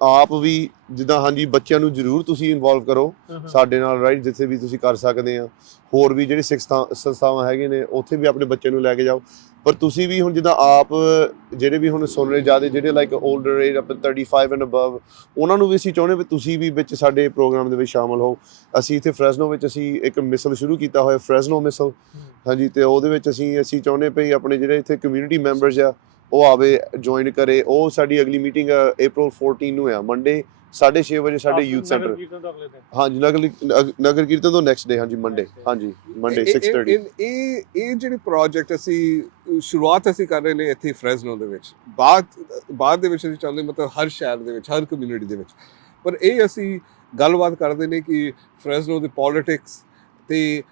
ਆਪ ਵੀ ਜਿੱਦਾਂ ਹਾਂਜੀ ਬੱਚਿਆਂ ਨੂੰ ਜ਼ਰੂਰ ਤੁਸੀਂ ਇਨਵੋਲਵ ਕਰੋ। ਸਾਡੇ ਨਾਲ ਰਾਈਟ ਜਿੱਥੇ ਵੀ ਤੁਸੀਂ ਕਰ ਸਕਦੇ ਆ। ਹੋਰ ਵੀ ਜਿਹੜੀ ਸੰਸਥਾਵਾਂ ਹੈਗੇ ਨੇ ਉੱਥੇ ਵੀ ਆਪਣੇ ਬੱਚੇ ਨੂੰ ਲੈ ਕੇ ਜਾਓ। ਪਰ ਤੁਸੀਂ ਵੀ ਹੁਣ ਜਿੱਦਾਂ ਆਪ ਜਿਹੜੇ ਵੀ ਹੁਣ ਸੁਣ ਰਹੇ ਜ਼ਿਆਦਾ ਜਿਹੜੇ like older age up 35 and above ਉਹਨਾਂ ਨੂੰ ਵੀ ਅਸੀਂ ਚਾਹੁੰਦੇ ਵੀ ਤੁਸੀਂ ਵੀ ਵਿੱਚ ਸਾਡੇ ਪ੍ਰੋਗਰਾਮ ਦੇ ਵਿੱਚ ਸ਼ਾਮਲ ਹੋ। ਅਸੀਂ ਇੱਥੇ ਫ੍ਰੈਸਨੋ ਵਿੱਚ ਅਸੀਂ ਇੱਕ ਮਿਸਲ ਸ਼ੁਰੂ ਕੀਤਾ ਹੋਇਆ ਫ੍ਰੈਸਨੋ ਮਿਸਲ ਹਾਂਜੀ ਤੇ ਉਹਦੇ ਵਿੱਚ ਅਸੀਂ ਅਸੀਂ ਚਾਹੁੰਦੇ ਪਈ ਆਪਣੇ ਜਿਹੜੇ ਇੱਥੇ ਕਮਿਊਨਿਟੀ ਮੈਂਬਰਸ ਆ ਉਹ ਆਵੇ ਜੁਆਇਨ ਕਰੇ। ਉਹ ਸਾਡੀ ਅਗਲੀ ਮੀਟਿੰਗ April 14 ਨੂੰ ਆ। ਮੰਡੇ 6:30 ਵਜੇ ਸਾਡੇ ਯੂਥ ਸੈਂਟਰ ਹਾਂਜੀ ਨਗਰ ਨਗ- ਨਗਰ ਕੀਰਤਨ ਤੋਂ ਨੈਕਸਟ ਡੇ ਹਾਂਜੀ ਮੰਡੇ. ਹਾਂਜੀ ਮੰਡੇ ਇਹ- ਇਹ- 6:30 ਇਹ ਇਹ ਇਹ ਜਿਹੜੇ ਪ੍ਰੋਜੈਕਟ ਅਸੀਂ ਸ਼ੁਰੂਆਤ ਅਸੀਂ ਕਰ ਰਹੇ ਨੇ ਇੱਥੇ ਫ੍ਰੈਜ਼ਨੋ ਦੇ ਵਿੱਚ। ਬਾਅਦ ਬਾਅਦ ਦੇ ਵਿੱਚ ਅਸੀਂ ਚਾਹੁੰਦੇ ਮਤਲਬ ਹਰ ਸ਼ਹਿਰ ਦੇ ਵਿੱਚ ਹਰ ਕਮਿਊਨਿਟੀ ਦੇ ਵਿੱਚ। ਪਰ ਇਹ ਅਸੀਂ ਗੱਲਬਾਤ ਕਰਦੇ ਨੇ ਕਿ ਫ੍ਰੈਜ਼ਨੋ ਦੇ ਪੋਲਿਟਿਕਸ ਤੇ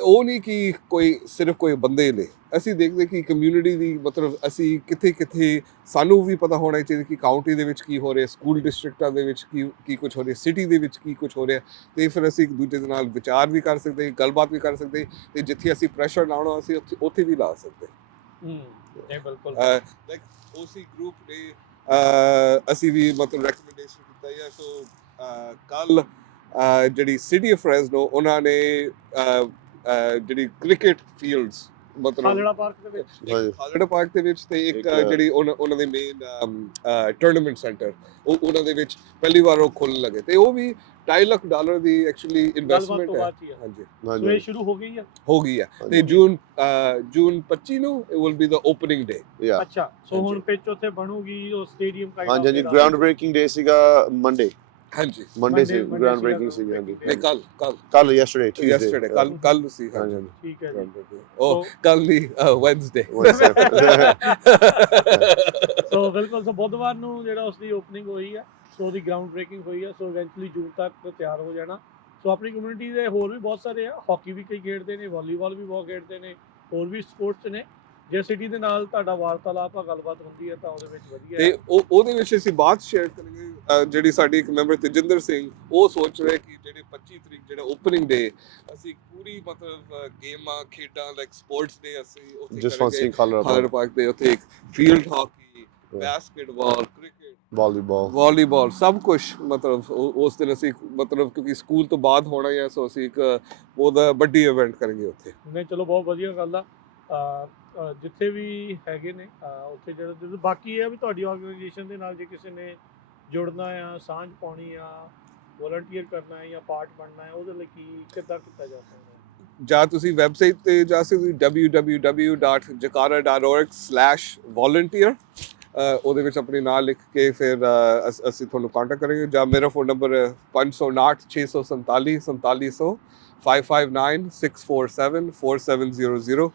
ਉਹ ਨਹੀਂ ਕਿ ਕੋਈ ਸਿਰਫ ਕੋਈ ਬੰਦੇ ਨੇ। ਅਸੀਂ ਦੇਖਦੇ ਕਿ ਕਮਿਊਨਿਟੀ ਦੀ ਮਤਲਬ ਅਸੀਂ ਕਿੱਥੇ ਕਿੱਥੇ ਸਾਨੂੰ ਵੀ ਪਤਾ ਹੋਣਾ ਚਾਹੀਦਾ ਕਿ ਕਾਉਂਟੀ ਦੇ ਵਿੱਚ ਕੀ ਹੋ ਰਿਹਾ ਸਕੂਲ ਡਿਸਟ੍ਰਿਕਟਾਂ ਦੇ ਵਿੱਚ ਕੀ ਕੀ ਕੁਝ ਹੋ ਰਿਹਾ ਸਿਟੀ ਦੇ ਵਿੱਚ ਕੀ ਕੁਝ ਹੋ ਰਿਹਾ ਤੇ ਫਿਰ ਅਸੀਂ ਇੱਕ ਦੂਜੇ ਦੇ ਨਾਲ ਵਿਚਾਰ ਵੀ ਕਰ ਸਕਦੇ ਗੱਲਬਾਤ ਵੀ ਕਰ ਸਕਦੇ ਤੇ ਜਿੱਥੇ ਅਸੀਂ ਪ੍ਰੈਸ਼ਰ ਲਾਉਣਾ ਅਸੀਂ ਉੱਥੇ ਵੀ ਲਾ ਸਕਦੇ। ਹੂੰ ਨਹੀਂ ਬਿਲਕੁਲ। ਲਾਈਕ ਓਸੀ ਗਰੁੱਪ ਨੇ ਅਸੀਂ ਵੀ ਮਤਲਬ ਰეკਮੈਂਡੇਸ਼ਨ ਕੀਤਾ ਹੈ ਸੋ ਕੱਲ ਜਿਹੜੀ ਸਿਟੀ ਆਫ ਫ੍ਰੈਜ਼ਨੋ ਉਹਨਾਂ ਨੇ ਜਿਹੜੀ ਕ੍ਰਿਕਟ ਫੀਲਡਸ ਮਤਲਬ ਖਾਲੜਾ ਪਾਰਕ ਦੇ ਵਿੱਚ। ਹਾਂਜੀ। ਇੱਕ ਖਾਲੜਾ ਪਾਰਕ ਦੇ ਵਿੱਚ ਤੇ ਇੱਕ ਜਿਹੜੀ ਉਹਨਾਂ ਉਹਨਾਂ ਦੇ ਮੇਨ ਟੂਰਨਾਮੈਂਟ ਸੈਂਟਰ ਉਹ ਉਹਨਾਂ ਦੇ ਵਿੱਚ ਪਹਿਲੀ ਵਾਰ ਉਹ ਖੁੱਲਣ ਲੱਗੇ ਤੇ ਉਹ ਵੀ 2.5 ਲੱਖ ਡਾਲਰ ਦੀ ਐਕਚੁਅਲੀ ਗੱਲਬਾਤ ਇਨਵੈਸਟਮੈਂਟ ਤੋਂ ਹੈ। ਬਾਅਦ ਹੀ ਆ। ਹਾਂਜੀ। ਸੋ ਹਾਂਜੀ। ਇਹ ਸ਼ੁਰੂ ਹੋ ਗਈ ਆ। ਹੋ ਗਈ ਹੈ ਤੇ ਜੂਨ ਜੂਨ 25 ਨੂੰ it will be the opening day. ਅੱਛਾ ਸੋ ਹੁਣ। ਪਿੱਚ ਉੱਥੇ ਬਣੂਗੀ ਉਹ ਸਟੇਡੀਅਮ ਕਾਈਂਡ ਹਾਂਜੀ ਹਾਂਜੀ ਗਰਾਊਂਡ ਬ੍ਰੇਕਿੰਗ ਡੇ ਸੀਗਾ ਮੰਡੇ ਹਾਂਜੀ। ਮੰਡੇ ਸੀ Monday- Monday ਗਰਾਊਂਡ ਸੀਗਾ ਬ੍ਰੇਕਿੰਗ ਸੀਗੀ ਹਾਂਜੀ। ਨਹੀਂ ਕੱਲ ਕੱਲ ਕੱਲ ਯੈਸਟਰਡੇ ਯੈਸਟਰਡੇ ਕੱਲ ਕੱਲ ਸੀ ਹਾਂਜੀ ਠੀਕ ਹੈ ਜੀ। ਉਹ ਕੱਲ ਨਹੀਂ ਵੈਨਸਡੇ ਸੋ ਬਿਲਕੁਲ ਸੋ ਬੁੱਧਵਾਰ ਨੂੰ ਜਿਹੜਾ ਉਸ ਦੀ ਓਪਨਿੰਗ ਹੋਈ ਆ ਸੋ ਉਹਦੀ ਗਰਾਊਂਡ ਬ੍ਰੇਕਿੰਗ ਹੋਈ ਆ ਸੋ ਇਵੈਂਚੁਅਲੀ ਜੂਨ ਤੱਕ ਤਿਆਰ ਹੋ ਜਾਣਾ। ਸੋ ਆਪਣੀ ਕਮਿਊਨਿਟੀ ਦੇ ਹੋਰ ਵੀ ਬਹੁਤ ਸਾਰੇ ਆ ਹਾਕੀ ਵੀ ਕਈ ਖੇਡਦੇ ਨੇ ਵਾਲੀਬਾਲ ਵੀ ਬਹੁਤ ਖੇਡਦੇ ਨੇ ਹੋਰ ਵੀ ਸਪੋਰਟਸ ਨੇ। ਜੇ ਸਿਟੀ ਦੇ ਨਾਲ ਤੁਹਾਡਾ ਵਾਰਤਾਲਾਪ ਆ ਗੱਲਬਾਤ ਹੁੰਦੀ ਹੈ ਤਾਂ ਉਹਦੇ ਵਿੱਚ ਵਧੀਆ ਤੇ। ਉਹ ਉਹਦੇ ਵਿੱਚ ਅਸੀਂ ਬਾਤ ਸ਼ੇਅਰ ਕਰਾਂਗੇ। ਜਿਹੜੀ ਸਾਡੀ ਇੱਕ ਮੈਂਬਰ ਤੇਜਿੰਦਰ ਸਿੰਘ ਉਹ ਸੋਚ ਰਹੇ ਕਿ ਜਿਹੜੇ 25 ਤਰੀਕ ਜਿਹੜਾ ਓਪਨਿੰਗ ਡੇ ਅਸੀਂ ਪੂਰੀ ਮਤਲਬ ਗੇਮਾਂ ਖੇਡਾਂ ਲਾਈਕ ਸਪੋਰਟਸ ਡੇ ਅਸੀਂ ਉੱਥੇ ਜਸਵੰਤ ਸਿੰਘ ਖਾਲੜਾ ਹਾਲਰ ਪਾਰਕ ਦੇ ਉੱਥੇ ਇੱਕ field hockey basketball cricket volleyball volleyball ਸਭ ਕੁਝ ਮਤਲਬ ਉਸ ਦਿਨ ਅਸੀਂ ਮਤਲਬ ਕਿਉਂਕਿ ਸਕੂਲ ਤੋਂ ਬਾਅਦ ਹੋਣਾ ਹੈ ਸੋ ਅਸੀਂ ਇੱਕ ਉਹਦਾ ਵੱਡੀ ਇਵੈਂਟ ਕਰਾਂਗੇ ਉੱਥੇ। ਨਹੀਂ ਚਲੋ ਬਹੁਤ ਵਧੀਆ ਗੱਲ ਆ। ਜਿੱਥੇ ਵੀ ਹੈਗੇ ਨੇ ਉੱਥੇ ਜਿਹੜਾ ਜਦੋਂ ਬਾਕੀ ਇਹ ਆ ਵੀ ਤੁਹਾਡੀ ਆਰਗੇਨਾਈਜੇਸ਼ਨ ਦੇ ਨਾਲ ਜੇ ਕਿਸੇ ਨੇ ਜੁੜਨਾ ਆ, ਸਾਂਝ ਪਾਉਣੀ ਆ ਵੋਲੰਟੀਅਰ ਕਰਨਾ ਹੈ ਜਾਂ ਪਾਰਟ ਬਣਨਾ ਹੈ, ਉਹਦੇ ਲਈ ਕੀ, ਕਿੱਦਾਂ ਕੀਤਾ ਜਾ ਸਕਦਾ ਜਾਂ ਤੁਸੀਂ ਵੈਬਸਾਈਟ ਤੇ ਜਾ ਸਕਦੇ ਹੋ www.jakarta.org/volunteer ਅਹ, ਉਹਦੇ ਵਿੱਚ ਆਪਣੇ ਨਾਂ ਲਿਖ ਕੇ ਫਿਰ ਅਸੀਂ ਤੁਹਾਨੂੰ ਕੰਟੈਕਟ ਕਰਾਂਗੇ, ਜਾਂ ਮੇਰਾ ਫੋਨ ਨੰਬਰ 559 647 4700 559-647-4700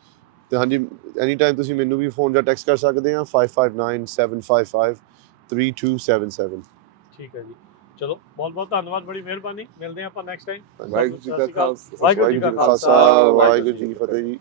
ਤੇ ਹਾਂਜੀ ਐਨੀ ਟਾਈਮ ਤੁਸੀਂ ਮੈਨੂੰ ਵੀ ਫੋਨ ਜਾਂ ਟੈਕਸਟ ਕਰ ਸਕਦੇ ਆ 5597553277 ਠੀਕ ਹੈ ਜੀ। ਚਲੋ ਬਹੁਤ ਬਹੁਤ ਧੰਨਵਾਦ ਬੜੀ ਮਿਹਰਬਾਨੀ। ਮਿਲਦੇ ਆਪਾਂ ਨੈਕਸਟ ਟਾਈਮ ਵਾਹਿਗੁਰੂ ਜੀ ਕਾ ਖਾਲਸਾ। ਵਾਹਿਗੁਰੂ ਜੀ ਕੀ ਫਤਿਹ ਜੀ।